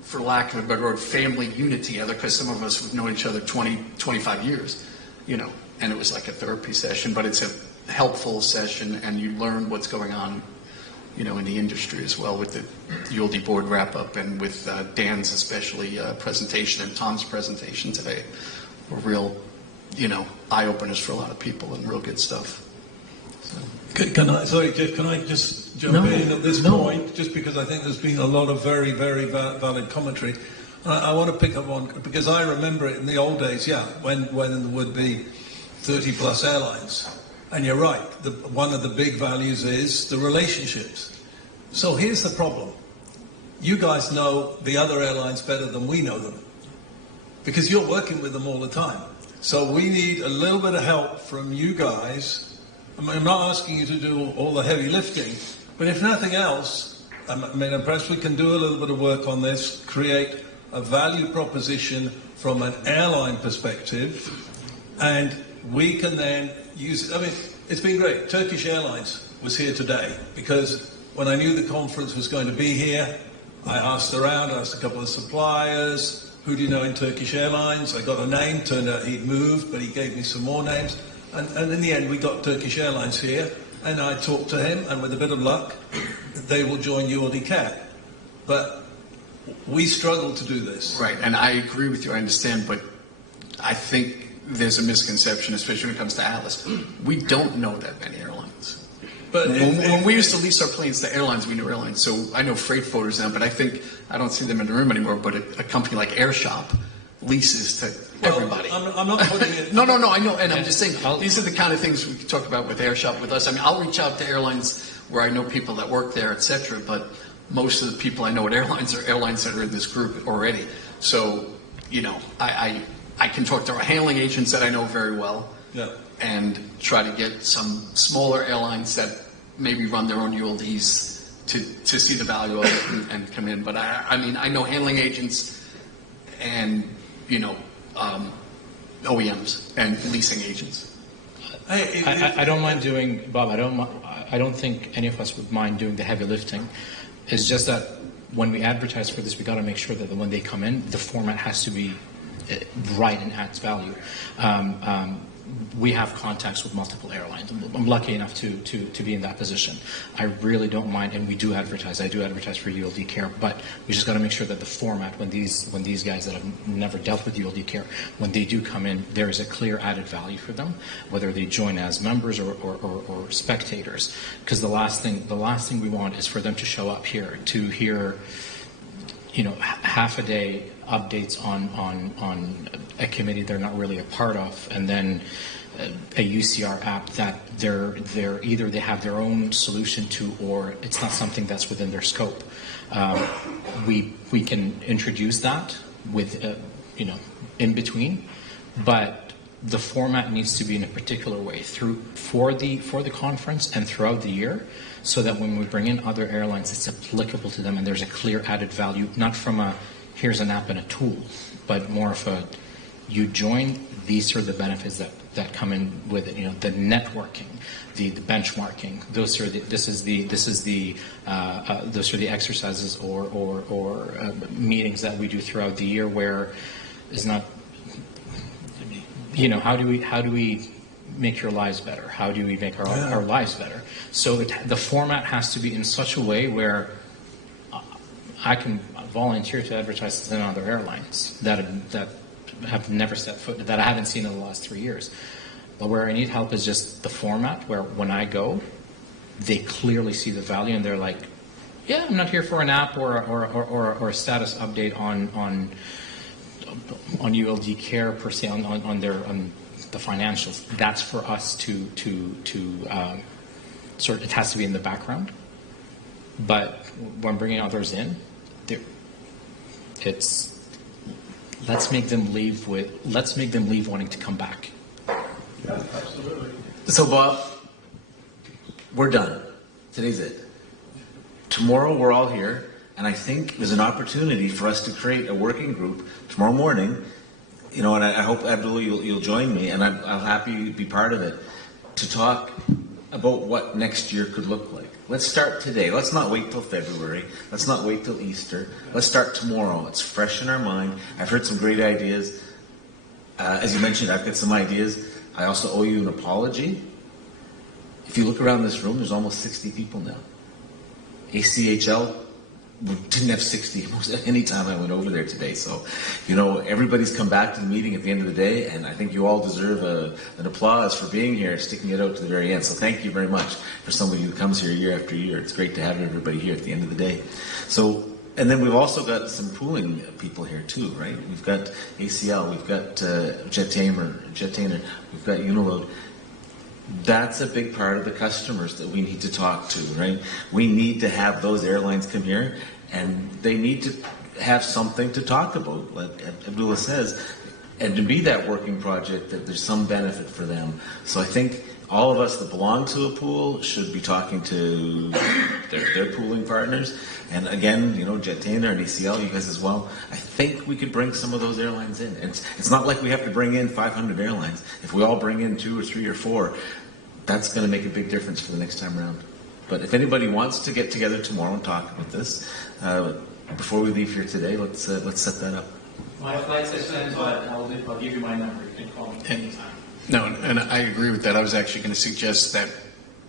for lack of a better word, family unity together, because some of us have known each other 20, 25 years, and it was like a therapy session, but it's a helpful session, and you learn what's going on, in the industry as well, with the ULD board wrap-up, and with Dan's especially presentation and Tom's presentation today were real, eye-openers for a lot of people and real good stuff. So. Sorry, Jeff, can I just jump in at this point, just because I think there's been a lot of very, very valid commentary. I want to pick up on, because I remember it in the old days, when there would be 30-plus airlines. And you're right, one of the big values is the relationships. So here's the problem. You guys know the other airlines better than we know them, because you're working with them all the time. So we need a little bit of help from you guys. I'm not asking you to do all the heavy lifting, but if nothing else, perhaps we can do a little bit of work on this, create a value proposition from an airline perspective, and we can then use it. It's been great. Turkish Airlines was here today, because when I knew the conference was going to be here, I asked around, I asked a couple of suppliers, who do you know in Turkish Airlines? I got a name, turned out he'd moved, but he gave me some more names. And in the end, we got Turkish Airlines here, and I talked to him, and with a bit of luck, they will join ULD CAT. But we struggle to do this. Right, and I agree with you, I understand, but I think there's a misconception, especially when it comes to Atlas. We don't know that many airlines. But when we used to lease our planes to airlines, we knew airlines. So I know freight forwarders now, but I don't see them in the room anymore, but a company like AirShop leases to everybody. I'm not putting it... No, I know, and I'm just saying, these are the kind of things we can talk about with AirShop with us. I'll reach out to airlines where I know people that work there, etc., but most of the people I know at airlines are airlines that are in this group already. So, I can talk to our handling agents that I know very well, and try to get some smaller airlines that maybe run their own ULDs to see the value of it and come in. But I know handling agents and OEMs and leasing agents. I don't mind doing, Bob. I don't think any of us would mind doing the heavy lifting. It's just that when we advertise for this, we got to make sure that when they come in, the format has to be right and adds value. We have contacts with multiple airlines. I'm lucky enough to be in that position. I really don't mind, and we do advertise. I do advertise for ULD Care, but we just got to make sure that the format, when these guys that have never dealt with ULD Care, when they do come in, there is a clear added value for them, whether they join as members or spectators. Because the last thing we want is for them to show up here to hear, half a day updates on a committee they're not really a part of, and then a UCR app that they're either they have their own solution to, or it's not something that's within their scope. We can introduce that with in between, but the format needs to be in a particular way for the conference and throughout the year, so that when we bring in other airlines, it's applicable to them and there's a clear added value, not from a here's an app and a tool, but more of a you join, these are the benefits that come in with it. The networking, the benchmarking. Those are the exercises or meetings that we do throughout the year where it's not. How do we make your lives better? How do we make our lives better? So the format has to be in such a way where I can volunteer to advertise in other airlines that have never set foot, that I haven't seen in the last 3 years. But where I need help is just the format, where when I go, they clearly see the value and they're like, yeah, I'm not here for an app or a status update on ULD Care per se, on the financials. That's for us to sort of, it has to be in the background. But when bringing others in, let's make them leave wanting to come back. Yeah, absolutely. So Bob, we're done. Today's it. Tomorrow we're all here, and I think there's an opportunity for us to create a working group tomorrow morning. And I hope, Abdullah, you'll join me, and I'll happy be part of it, to talk about what next year could look like. Let's start today. Let's not wait till February. Let's not wait till Easter. Let's start tomorrow. It's fresh in our mind. I've heard some great ideas. As you mentioned, I've got some ideas. I also owe you an apology. If you look around this room, there's almost 60 people now. ACHL, we didn't have 60 any time I went over there today. So, everybody's come back to the meeting at the end of the day, and I think you all deserve an applause for being here, sticking it out to the very end. So thank you very much for somebody who comes here year after year. It's great to have everybody here at the end of the day. So, and then we've also got some pooling people here too, right? We've got ACL, we've got Jetainer, we've got Uniload. That's a big part of the customers that we need to talk to, right? We need to have those airlines come here, and they need to have something to talk about, like Abdullah says, and to be that working project that there's some benefit for them. So I think all of us that belong to a pool should be talking to their pooling partners. And again, Jetainer and ACL, you guys as well. I think we could bring some of those airlines in. It's not like we have to bring in 500 airlines. If we all bring in 2 or 3 or 4, that's going to make a big difference for the next time around. But if anybody wants to get together tomorrow and talk about this, before we leave here today, let's set that up. My flight's at 10, but I'll give you my number. You can call me anytime. No, and I agree with that. I was actually going to suggest that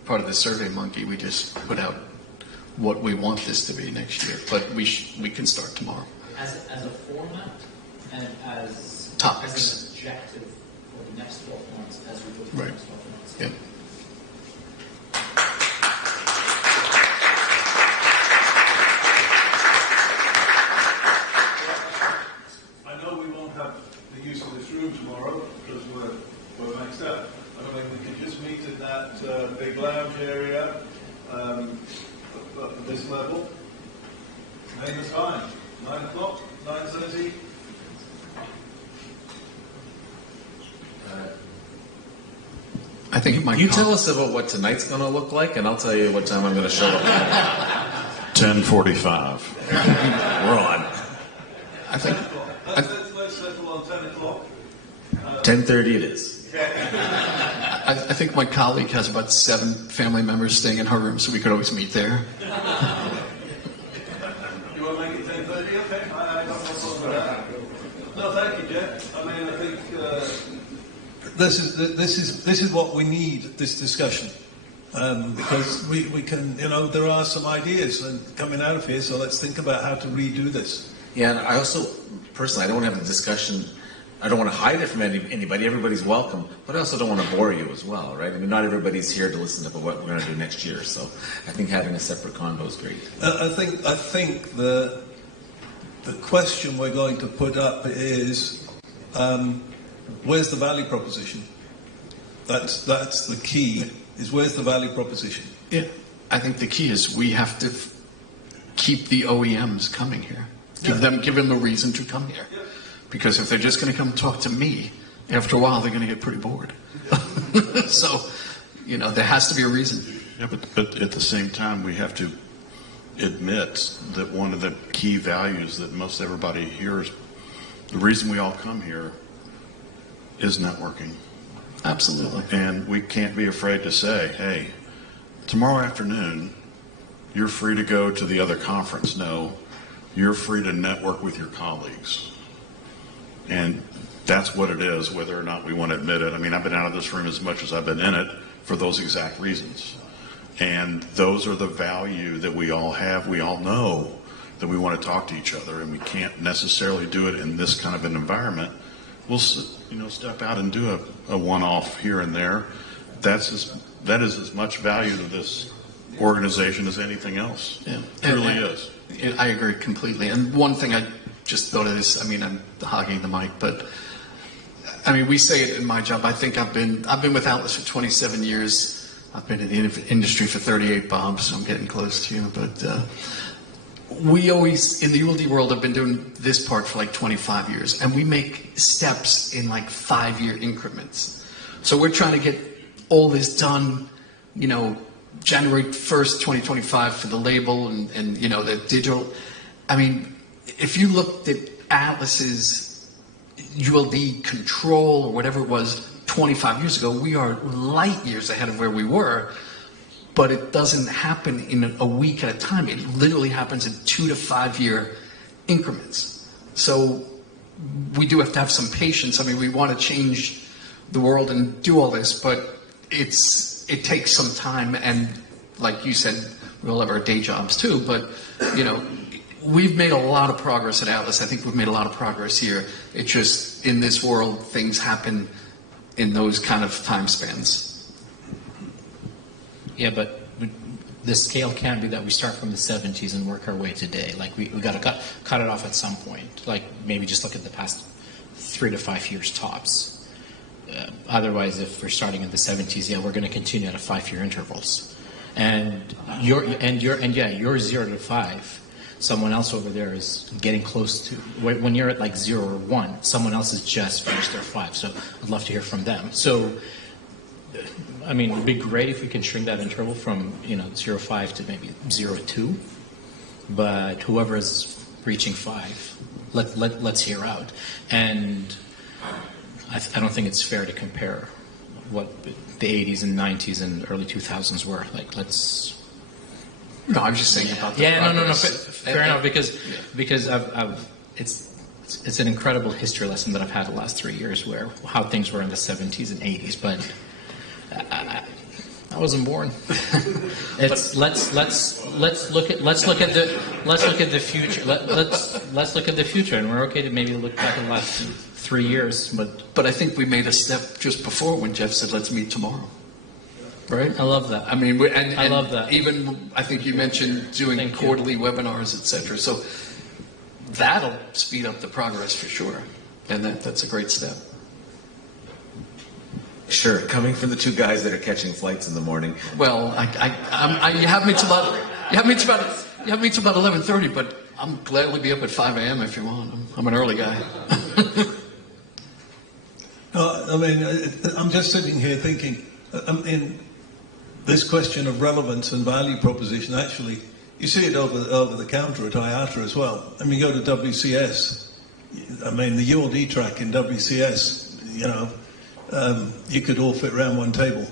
part of the Survey Monkey, we just put out what we want this to be next year, but we can start tomorrow. As a format and as Topics. an objective for the next 12 months, as we go through the Right. next 12 months. Yep. I know we won't have the use of this room tomorrow because we're maxed out. I mean, we could just meet in that big lounge area at this level. Name is fine. 9 o'clock, 9:30. I think it might You come. tell us about what tonight's going to look like, and I'll tell you what time I'm going to show up. 10:45. We're on. I think. Let's settle on 10 o'clock. 10:30 it is. I think my colleague has about 7 family members staying in her room, so we could always meet there. want to make it 10:30? Okay, I don't have a problem with that. No, thank you, Jeff. I mean, I think this is what we need, this discussion. Because we can, there are some ideas and coming out of here, so let's think about how to redo this. Yeah, and I also, personally, I don't want to have a discussion. I don't want to hide it from anybody. Everybody's welcome, but I also don't want to bore you as well, right? I mean, not everybody's here to listen to what we're going to do next year, so I think having a separate convo is great. I think the question we're going to put up is, where's the value proposition? That's the key. Is where's the value proposition? Yeah, I think the key is we have to keep the OEMs coming here. Give them a reason to come here. Because if they're just going to come talk to me, after a while they're going to get pretty bored. So, there has to be a reason. Yeah, but at the same time, we have to admit that one of the key values that most everybody hears, the reason we all come here is networking. Absolutely. And we can't be afraid to say, hey, tomorrow afternoon, you're free to go to the other conference. No, you're free to network with your colleagues. And that's what it is, whether or not we want to admit it. I mean, I've been out of this room as much as I've been in it for those exact reasons. And those are the value that we all have. We all know that we want to talk to each other, and we can't necessarily do it in this kind of an environment. We'll, step out and do a one-off here and there. That is as much value to this organization as anything else. Yeah. It really is. I agree completely. And one thing I just thought of this, I mean, I'm hogging the mic, but I mean, we say it in my job. I think I've been with Atlas for 27 years. I've been in the industry for 38, Bob, so I'm getting close to you. But we always, in the ULD world, have been doing this part for like 25 years, and we make steps in like 5-year increments. So we're trying to get all this done, January 1st, 2025 for the label and the digital. I mean, if you looked at Atlas's ULD control or whatever it was 25 years ago, we are light years ahead of where we were, but it doesn't happen in a week at a time. It literally happens in 2 to 5 year increments. So we do have to have some patience. I mean, we want to change the world and do all this, but it takes some time, and like you said, we all have our day jobs too, but we've made a lot of progress at Atlas. I think we've made a lot of progress here. It's just, in this world, things happen in those kind of time spans. Yeah, but the scale can't be that we start from the 70s and work our way today. Like, we got to cut it off at some point. Like, maybe just look at the past 3 to 5 years tops. Otherwise, if we're starting in the 70s, we're going to continue at a 5-year intervals. And you're 0 to 5. Someone else over there is getting close to, when you're at like 0 or 1, someone else has just finished their 5. So I'd love to hear from them. So, I mean, it would be great if we can shrink that interval from 0.5 to maybe 0.2. But whoever is reaching 5, let's hear out. And I don't think it's fair to compare what the 80s and 90s and early 2000s were. Like, let's. No, I'm just saying about the progress. Fair enough, because it's an incredible history lesson that I've had the last 3 years, where how things were in the 70s and 80s, but I wasn't born. Let's look at the future. Let's look at the future, and we're okay to maybe look back at the last 3 years, but I think we made a step just before when Jeff said, "Let's meet tomorrow." Right? I love that. I mean, I love that. Even, I think you mentioned doing quarterly webinars, etc. So that'll speed up the progress for sure, and that's a great step. Sure, coming from the two guys that are catching flights in the morning. Well, you have me to about 11:30, but I'm gladly be up at 5 a.m. if you want. I'm an early guy. No, I mean, I'm just sitting here thinking, this question of relevance and value proposition, actually, you see it over the counter at IATA as well. I mean, you go to WCS. I mean, the ULD track in WCS, you could all fit around one table.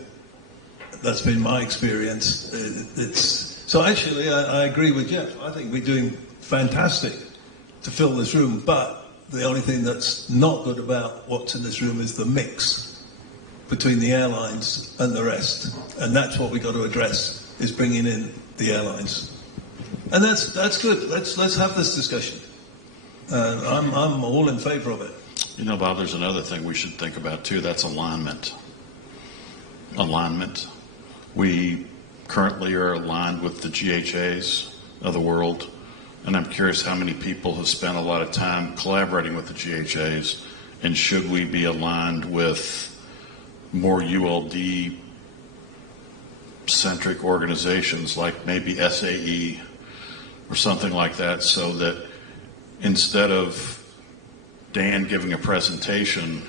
That's been my experience. It's So actually, I agree with Jeff. I think we're doing fantastic to fill this room, but the only thing that's not good about what's in this room is the mix between the airlines and the rest. And that's what we've got to address, is bringing in the airlines. And that's good. Let's have this discussion. I'm all in favor of it. You know, Bob, there's another thing we should think about too. That's alignment. Alignment. We currently are aligned with the GHAs of the world, and I'm curious how many people have spent a lot of time collaborating with the GHAs, and should we be aligned with more ULD-centric organizations like maybe SAE or something like that, so that instead of Dan giving a presentation,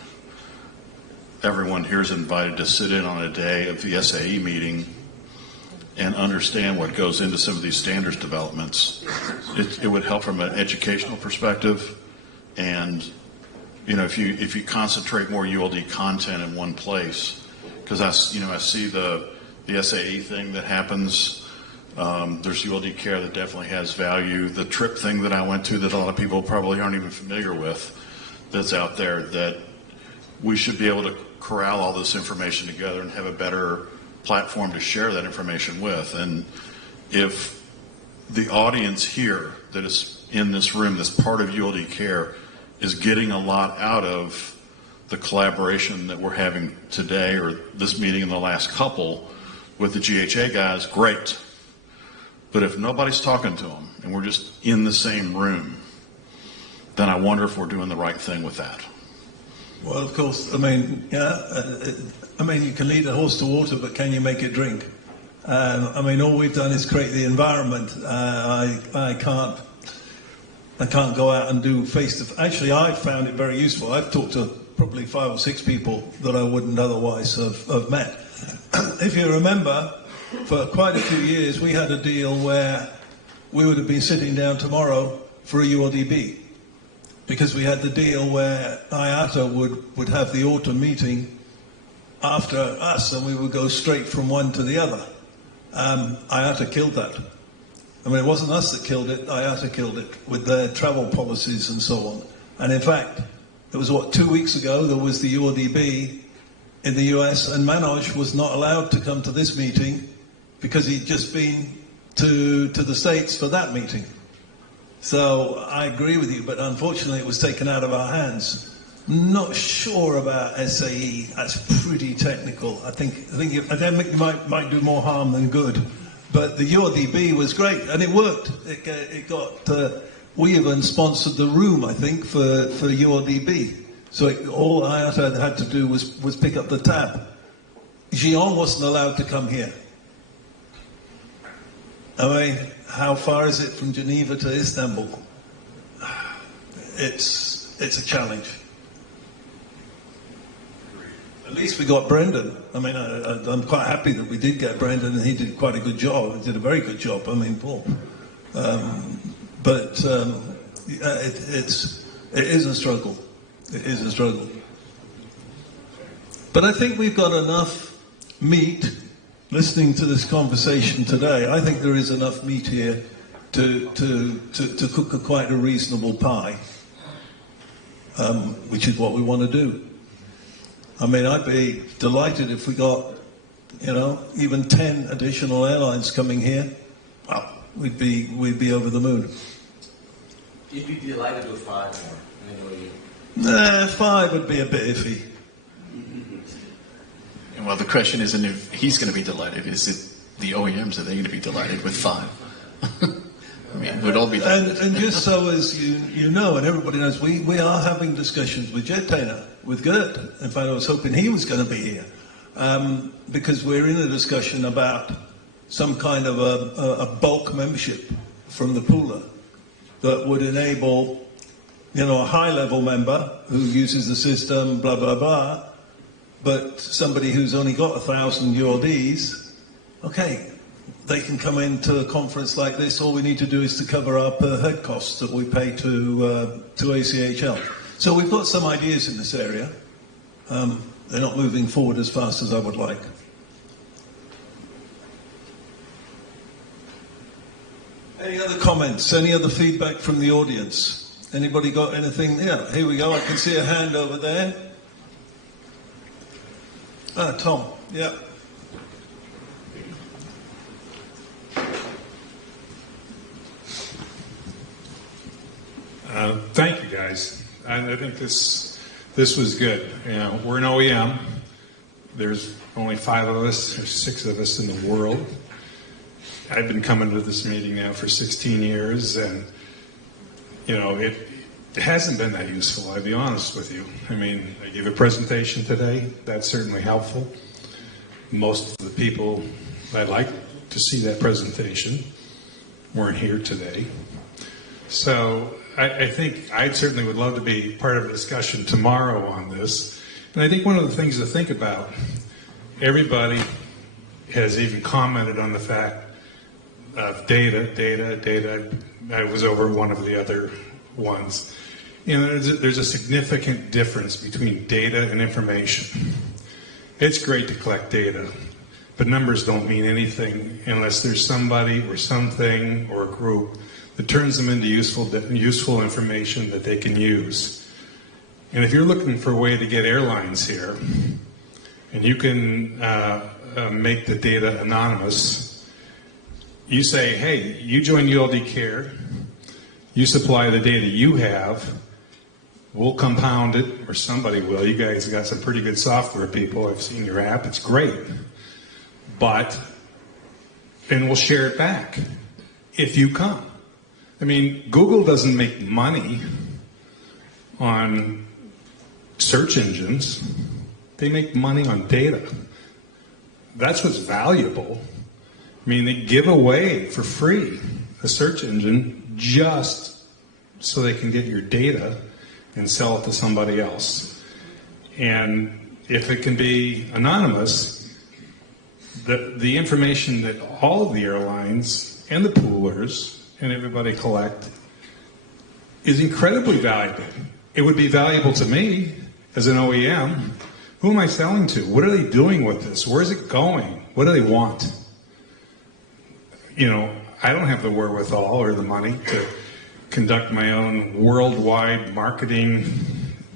everyone here is invited to sit in on a day of the SAE meeting and understand what goes into some of these standards developments. It would help from an educational perspective, and you know, if you concentrate more ULD content in one place, because I see the SAE thing that happens. There's ULD care that definitely has value. The trip thing that I went to that a lot of people probably aren't even familiar with, that's out there, that we should be able to corral all this information together and have a better platform to share that information with. And if the audience here that is in this room, that's part of ULD care, is getting a lot out of the collaboration that we're having today, or this meeting in the last couple with the GHA guys, great. But if nobody's talking to them and we're just in the same room, then I wonder if we're doing the right thing with that. Well, of course, I mean, you can lead a horse to water, but can you make it drink? I mean, all we've done is create the environment. I can't go out and do face-to-face. Actually, I found it very useful. I've talked to probably 5 or 6 people that I wouldn't otherwise have met. If you remember, for quite a few years, we had a deal where we would have been sitting down tomorrow for a ULDB, because we had the deal where IATA would have the autumn meeting after us, and we would go straight from one to the other. IATA killed that. I mean, it wasn't us that killed it, IATA killed it with their travel policies and so on. And in fact, it was 2 weeks ago, there was the ULDB in the US, and Manoj was not allowed to come to this meeting because he'd just been to the States for that meeting. So I agree with you, but unfortunately it was taken out of our hands. Not sure about SAE. That's pretty technical. I think it might do more harm than good. But the ULDB was great, and it worked. It got. We even sponsored the room, I think, for ULDB. So all IATA had to do was pick up the tab. Gion wasn't allowed to come here. I mean, how far is it from Geneva to Istanbul? It's a challenge. At least we got Brendan. I mean, I'm quite happy that we did get Brendan, and he did quite a good job. He did a very good job. I mean, Paul. It is a struggle. It is a struggle. But I think we've got enough meat. Listening to this conversation today, I think there is enough meat here to cook quite a reasonable pie, which is what we want to do. I mean, I'd be delighted if we got, even 10 additional airlines coming here. Well, we'd be over the moon. You'd be delighted with 5 more. I know you. 5 would be a bit iffy. Well, the question isn't if he's going to be delighted. Is it the OEMs? Are they going to be delighted with 5? I mean, we'd all be delighted. And just so as you know, and everybody knows, we are having discussions with Jettainer, with Gert. In fact, I was hoping he was going to be here, because we're in a discussion about some kind of a bulk membership from the pooler that would enable, a high-level member who uses the system, blah, blah, blah, but somebody who's only got 1,000 ULDs, okay, they can come into a conference like this. All we need to do is to cover our per head costs that we pay to ACHL. So we've got some ideas in this area. They're not moving forward as fast as I would like. Any other comments? Any other feedback from the audience? Anybody got anything? Yeah, here we go. I can see a hand over there. Ah, Tom. Yeah. Thank you, guys. I think this was good. You know, we're an OEM. There's only 5 of us or 6 of us in the world. I've been coming to this meeting now for 16 years, and you know, it hasn't been that useful, I'll be honest with you. I mean, I gave a presentation today. That's certainly helpful. Most of the people I'd like to see that presentation weren't here today. So I think I certainly would love to be part of a discussion tomorrow on this. And I think one of the things to think about, everybody has even commented on the fact of data. I was over one of the other ones. You know, there's a significant difference between data and information. It's great to collect data, but numbers don't mean anything unless there's somebody or something or a group that turns them into useful information that they can use. And if you're looking for a way to get airlines here, and you can make the data anonymous, you say, hey, you join ULD Care, you supply the data you have, we'll compound it, or somebody will. You guys got some pretty good software people. I've seen your app, it's great. And we'll share it back if you come. I mean, Google doesn't make money on search engines. They make money on data. That's what's valuable. I mean, they give away for free a search engine just so they can get your data and sell it to somebody else. And if it can be anonymous, the information that all of the airlines and the poolers and everybody collect is incredibly valuable. It would be valuable to me as an OEM. Who am I selling to? What are they doing with this? Where is it going? What do they want? You know, I don't have the wherewithal or the money to conduct my own worldwide marketing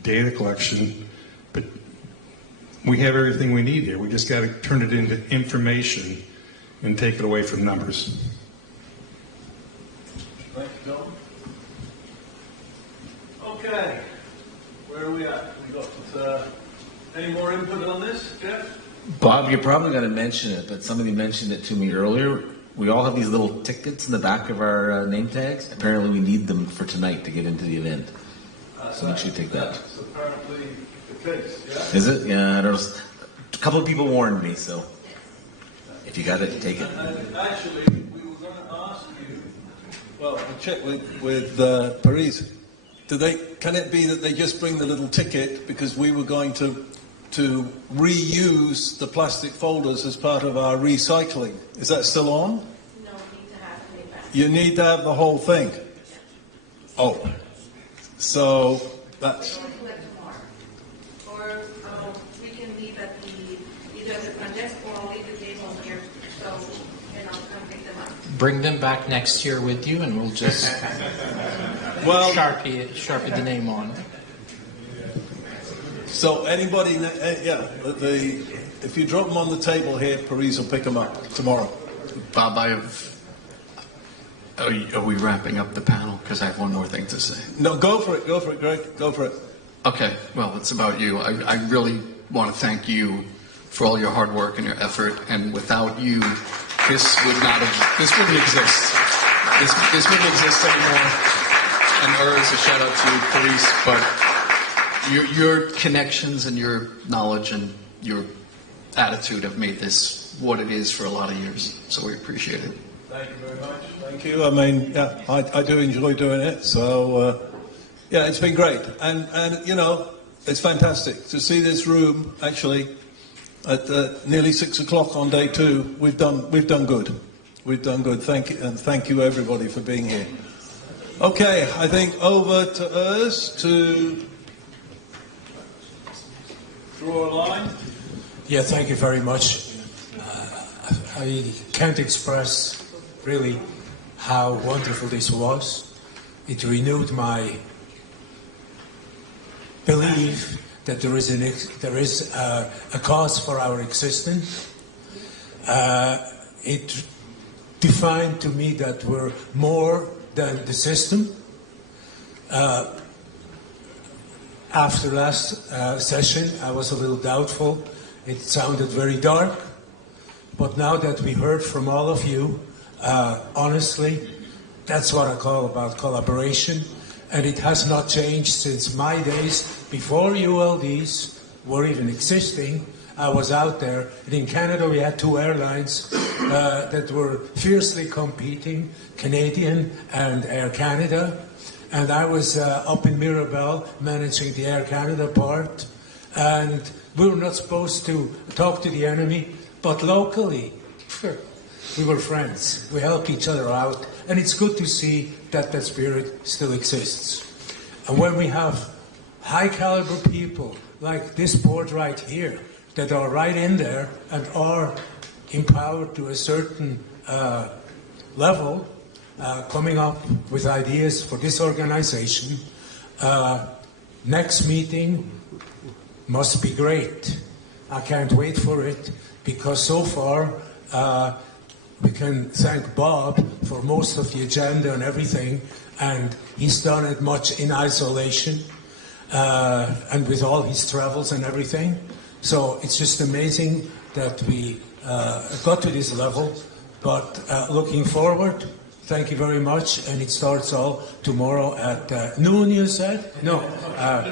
data collection, but we have everything we need here. We just got to turn it into information and take it away from numbers. Thank you, Tom. Okay, where are we at? We got any more input on this, Jeff? Bob, you're probably going to mention it, but somebody mentioned it to me earlier. We all have these little tickets in the back of our name tags. Apparently we need them for tonight to get into the event. So make sure you take that. That's apparently the case, yeah? Is it? Yeah, I don't know. A couple of people warned me, so if you got it, take it. And actually, we were going to ask you, well, we checked with Paris. Can it be that they just bring the little ticket because we were going to reuse the plastic folders as part of our recycling? Is that still on? No, we need to have it back. You need to have the whole thing. Oh, so that's. We can collect tomorrow, or we can leave at either the front desk or I'll leave the table here, so and I'll come pick them up. Bring them back next year with you, and we'll just sharpie the name on it. So anybody, if you drop them on the table here, Paris will pick them up tomorrow. Bob, are we wrapping up the panel? Because I have one more thing to say. No, go for it, Greg, go for it. Okay, well, it's about you. I really want to thank you for all your hard work and your effort, and without you, this wouldn't exist. This wouldn't exist anymore. And Urs, a shout out to you, Paris, but your connections and your knowledge and your attitude have made this what it is for a lot of years. So we appreciate it. Thank you very much. Thank you. I mean, yeah, I do enjoy doing it. So, yeah, it's been great. And you know, it's fantastic to see this room actually at nearly 6 o'clock on day 2. We've done good. We've done good. Thank you, and thank you everybody for being here. Okay, I think over to Urs to draw a line. Yeah, thank you very much. I can't express really how wonderful this was. It renewed my belief that there is a cause for our existence. It defined to me that we're more than the system. After last session, I was a little doubtful. It sounded very dark. But now that we heard from all of you, honestly, that's what I call about collaboration. And it has not changed since my days, before ULDs were even existing. I was out there, and in Canada we had two airlines that were fiercely competing, Canadian and Air Canada. And I was up in Mirabel managing the Air Canada part. And we were not supposed to talk to the enemy, but locally, we were friends. We helped each other out. And it's good to see that that spirit still exists. And when we have high caliber people like this board right here, that are right in there and are empowered to a certain level, coming up with ideas for this organization, next meeting must be great. I can't wait for it, because so far we can thank Bob for most of the agenda and everything, and he's done it much in isolation and with all his travels and everything. So it's just amazing that we got to this level, but looking forward, thank you very much, and it starts all tomorrow at noon, you said? No, 5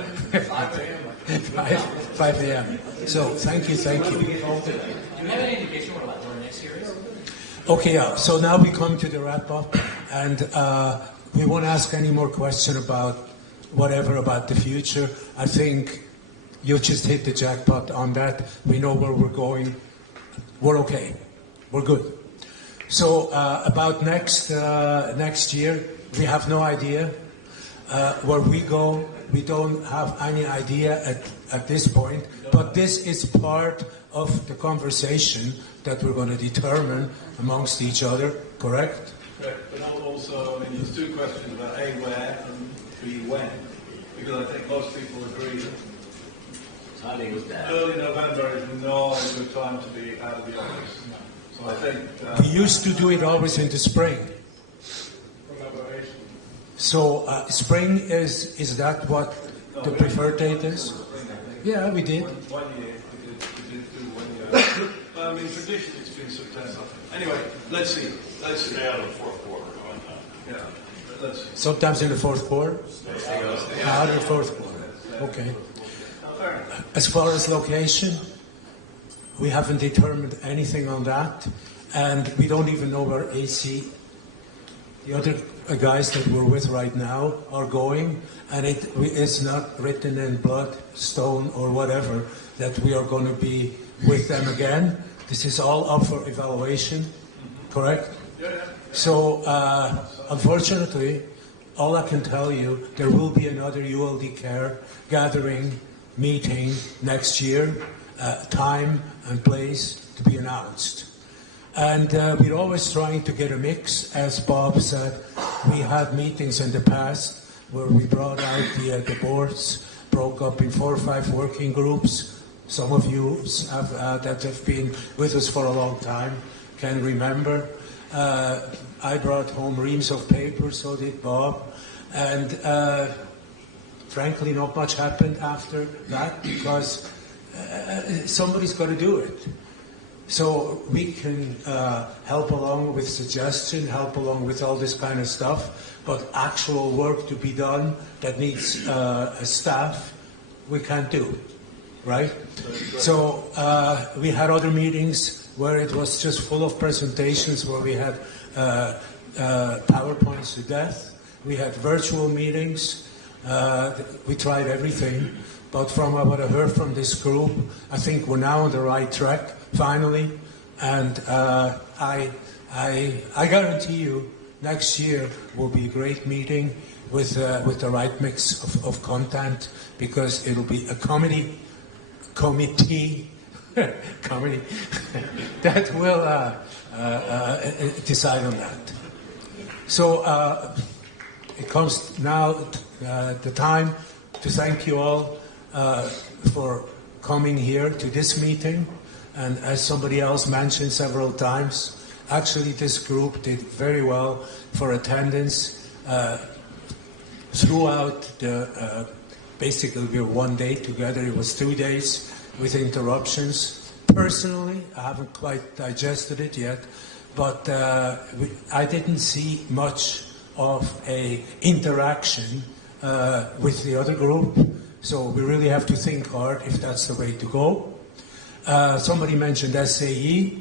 a.m. So thank you. Do you have any indication what next year is? Okay, so now we come to the wrap-up, and we won't ask any more questions about whatever about the future. I think you just hit the jackpot on that. We know where we're going. We're okay. We're good. So about next year, we have no idea. Where we go, we don't have any idea at this point. But this is part of the conversation that we're going to determine amongst each other, correct? Correct. But also, I mean, there's two questions about A, where, and B, when. Because I think most people agree that early November is not a good time to be out of the office. So I think... we used to do it always in the spring. Collaboration. So spring is that what the preferred date is? Yeah, we did. 1 year. We did do 1 year. But I mean, traditionally it's been September. Anyway, let's see. Stay out of the fourth quarter. Yeah, let's see. Sometimes in the fourth quarter? Out of the fourth quarter. Okay. As far as location, we haven't determined anything on that, and we don't even know where AC, the other guys that we're with right now, are going, and it's not written in blood, stone, or whatever that we are going to be with them again. This is all up for evaluation, correct? So, unfortunately, all I can tell you, there will be another ULD Care gathering meeting next year, time and place to be announced. And we're always trying to get a mix. As Bob said, we had meetings in the past where we brought out the boards, broke up in 4 or 5 working groups. Some of you that have been with us for a long time can remember. I brought home reams of paper, so did Bob. And frankly, not much happened after that, because somebody's got to do it. So we can help along with suggestion, help along with all this kind of stuff, but actual work to be done that needs a staff, we can't do, right? So we had other meetings where it was just full of presentations, where we had PowerPoints to death. We had virtual meetings. We tried everything, but from what I heard from this group, I think we're now on the right track, finally, and I guarantee you next year will be a great meeting with the right mix of content, because it'll be a committee that will decide on that. So it comes now the time to thank you all for coming here to this meeting. And as somebody else mentioned several times, actually this group did very well for attendance throughout the, basically we were 1 day together, it was 2 days with interruptions. Personally, I haven't quite digested it yet, but I didn't see much of a interaction with the other group, so we really have to think hard if that's the way to go. Somebody mentioned SAE.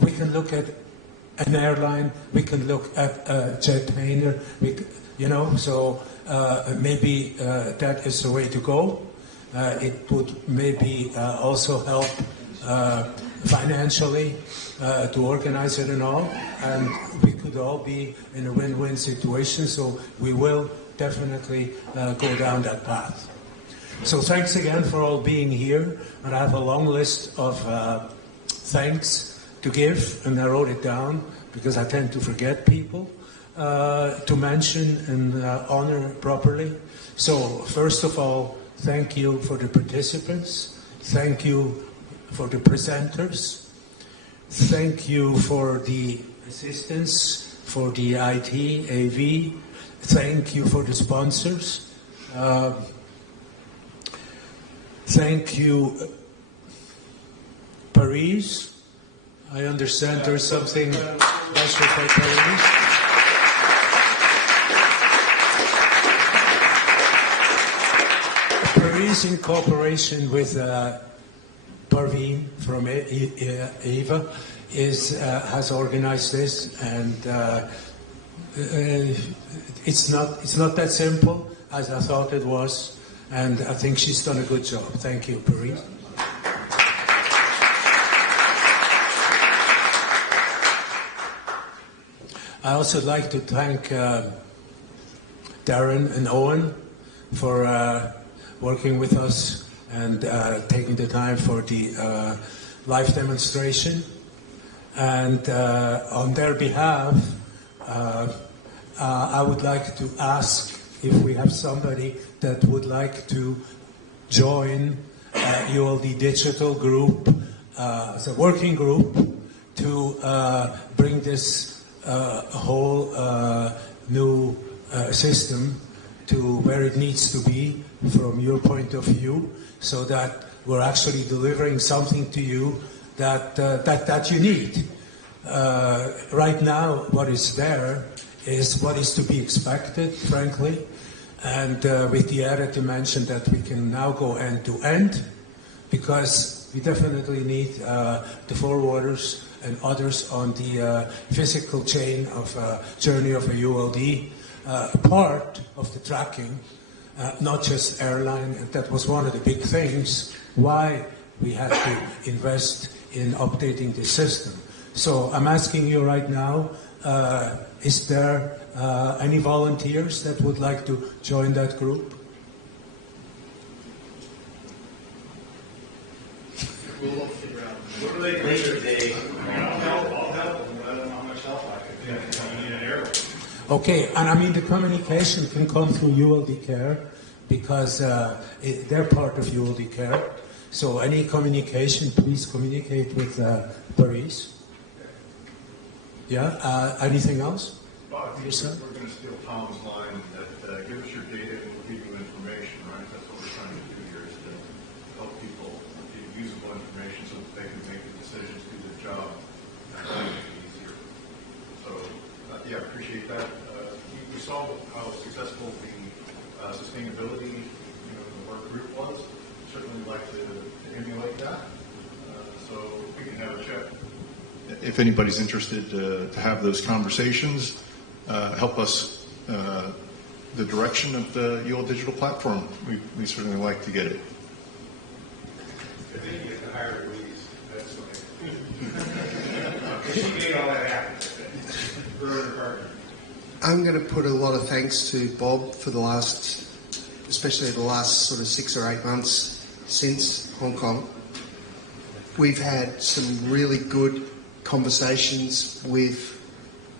We can look at an airline, we can look at a jet trainer, so maybe that is the way to go. It would maybe also help financially to organize it and all, and we could all be in a win-win situation, so we will definitely go down that path. So thanks again for all being here, and I have a long list of thanks to give, and I wrote it down because I tend to forget people to mention and honor properly. So first of all, thank you for the participants. Thank you for the presenters. Thank you for the assistance, for the IT, AV. Thank you for the sponsors. Thank you, Paris. I understand there's something special for Paris. Paris, in cooperation with Parveen from EVA, has organized this, and it's not that simple as I thought it was, and I think she's done a good job. Thank you, Paris. I also like to thank Darren and Owen for working with us and taking the time for the live demonstration. And on their behalf, I would like to ask if we have somebody that would like to join ULD Digital Group as a working group to bring this whole new system to where it needs to be from your point of view, so that we're actually delivering something to you that you need. Right now, what is there is what is to be expected, frankly, and with the added dimension that we can now go end to end, because we definitely need the forwarders and others on the physical chain of journey of a ULD, part of the tracking, not just airline. And that was one of the big things why we had to invest in updating the system. So I'm asking you right now, is there any volunteers that would like to join that group? We'll figure out. What do they do today? I'll help them. I don't know how much help I can get. I need an airway. Okay, and I mean the communication can come through ULD Care because they're part of ULD Care. So any communication, please communicate with Paris. Yeah, anything else? Well, I think we're going to steal Tom's line that give us your data and we'll give you information, right? That's what we're trying to do here, is to help people get usable information so that they can make the decisions, do their job, and make it easier. So, yeah, appreciate that. We saw how successful the sustainability, the work group was. Certainly like to emulate that. So we can have a chat. If anybody's interested to have those conversations, help us the direction of the UL Digital platform. We certainly like to get it. I think you get to hire Louise. That's okay. She made all that happen. Her and her partner. I'm going to put a lot of thanks to Bob for the last, especially the last sort of 6 or 8 months since Hong Kong. We've had some really good conversations with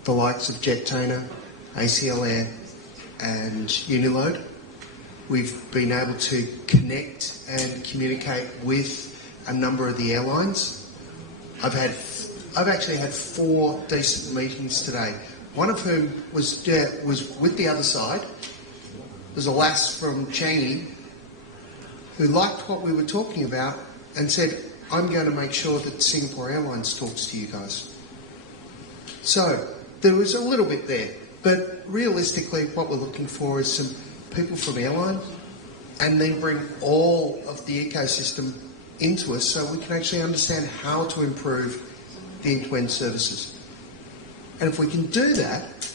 the likes of Jetona, ACL Air and Uniload. We've been able to connect and communicate with a number of the airlines. I've actually had 4 decent meetings today. One of whom was with the other side. There's a lass from Changi who liked what we were talking about and said, I'm going to make sure that Singapore Airlines talks to you guys. So there was a little bit there, but realistically what we're looking for is some people from airline and then bring all of the ecosystem into us so we can actually understand how to improve the end-to-end services. And if we can do that,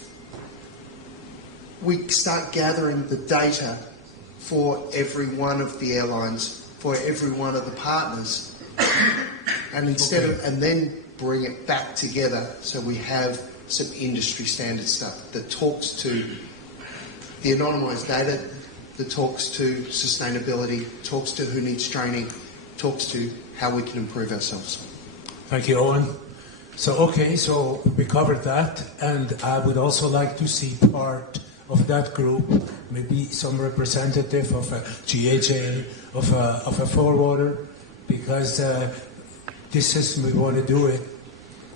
we start gathering the data for every one of the airlines, for every one of the partners, and and then bring it back together so we have some industry standard stuff that talks to the anonymised data, that talks to sustainability, talks to who needs training, talks to how we can improve ourselves. Thank you, Owen. So we covered that, and I would also like to see part of that group, maybe some representative of a GHA, of a forwarder, because this system, we want to do it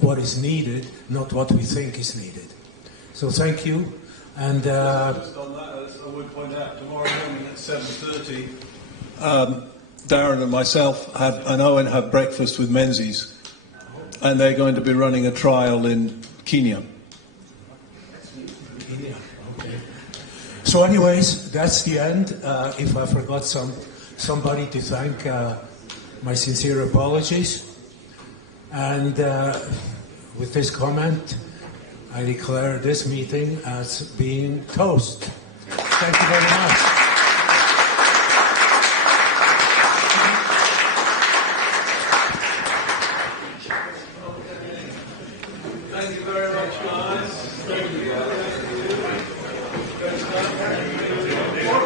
what is needed, not what we think is needed. So thank you. And just on that, I would point out, tomorrow morning at 7:30, Darren and myself and Owen have breakfast with Menzies, and they're going to be running a trial in Kenya. Okay. So anyways, that's the end. If I forgot somebody to thank, my sincere apologies. And with this comment, I declare this meeting as being closed. Thank you very much.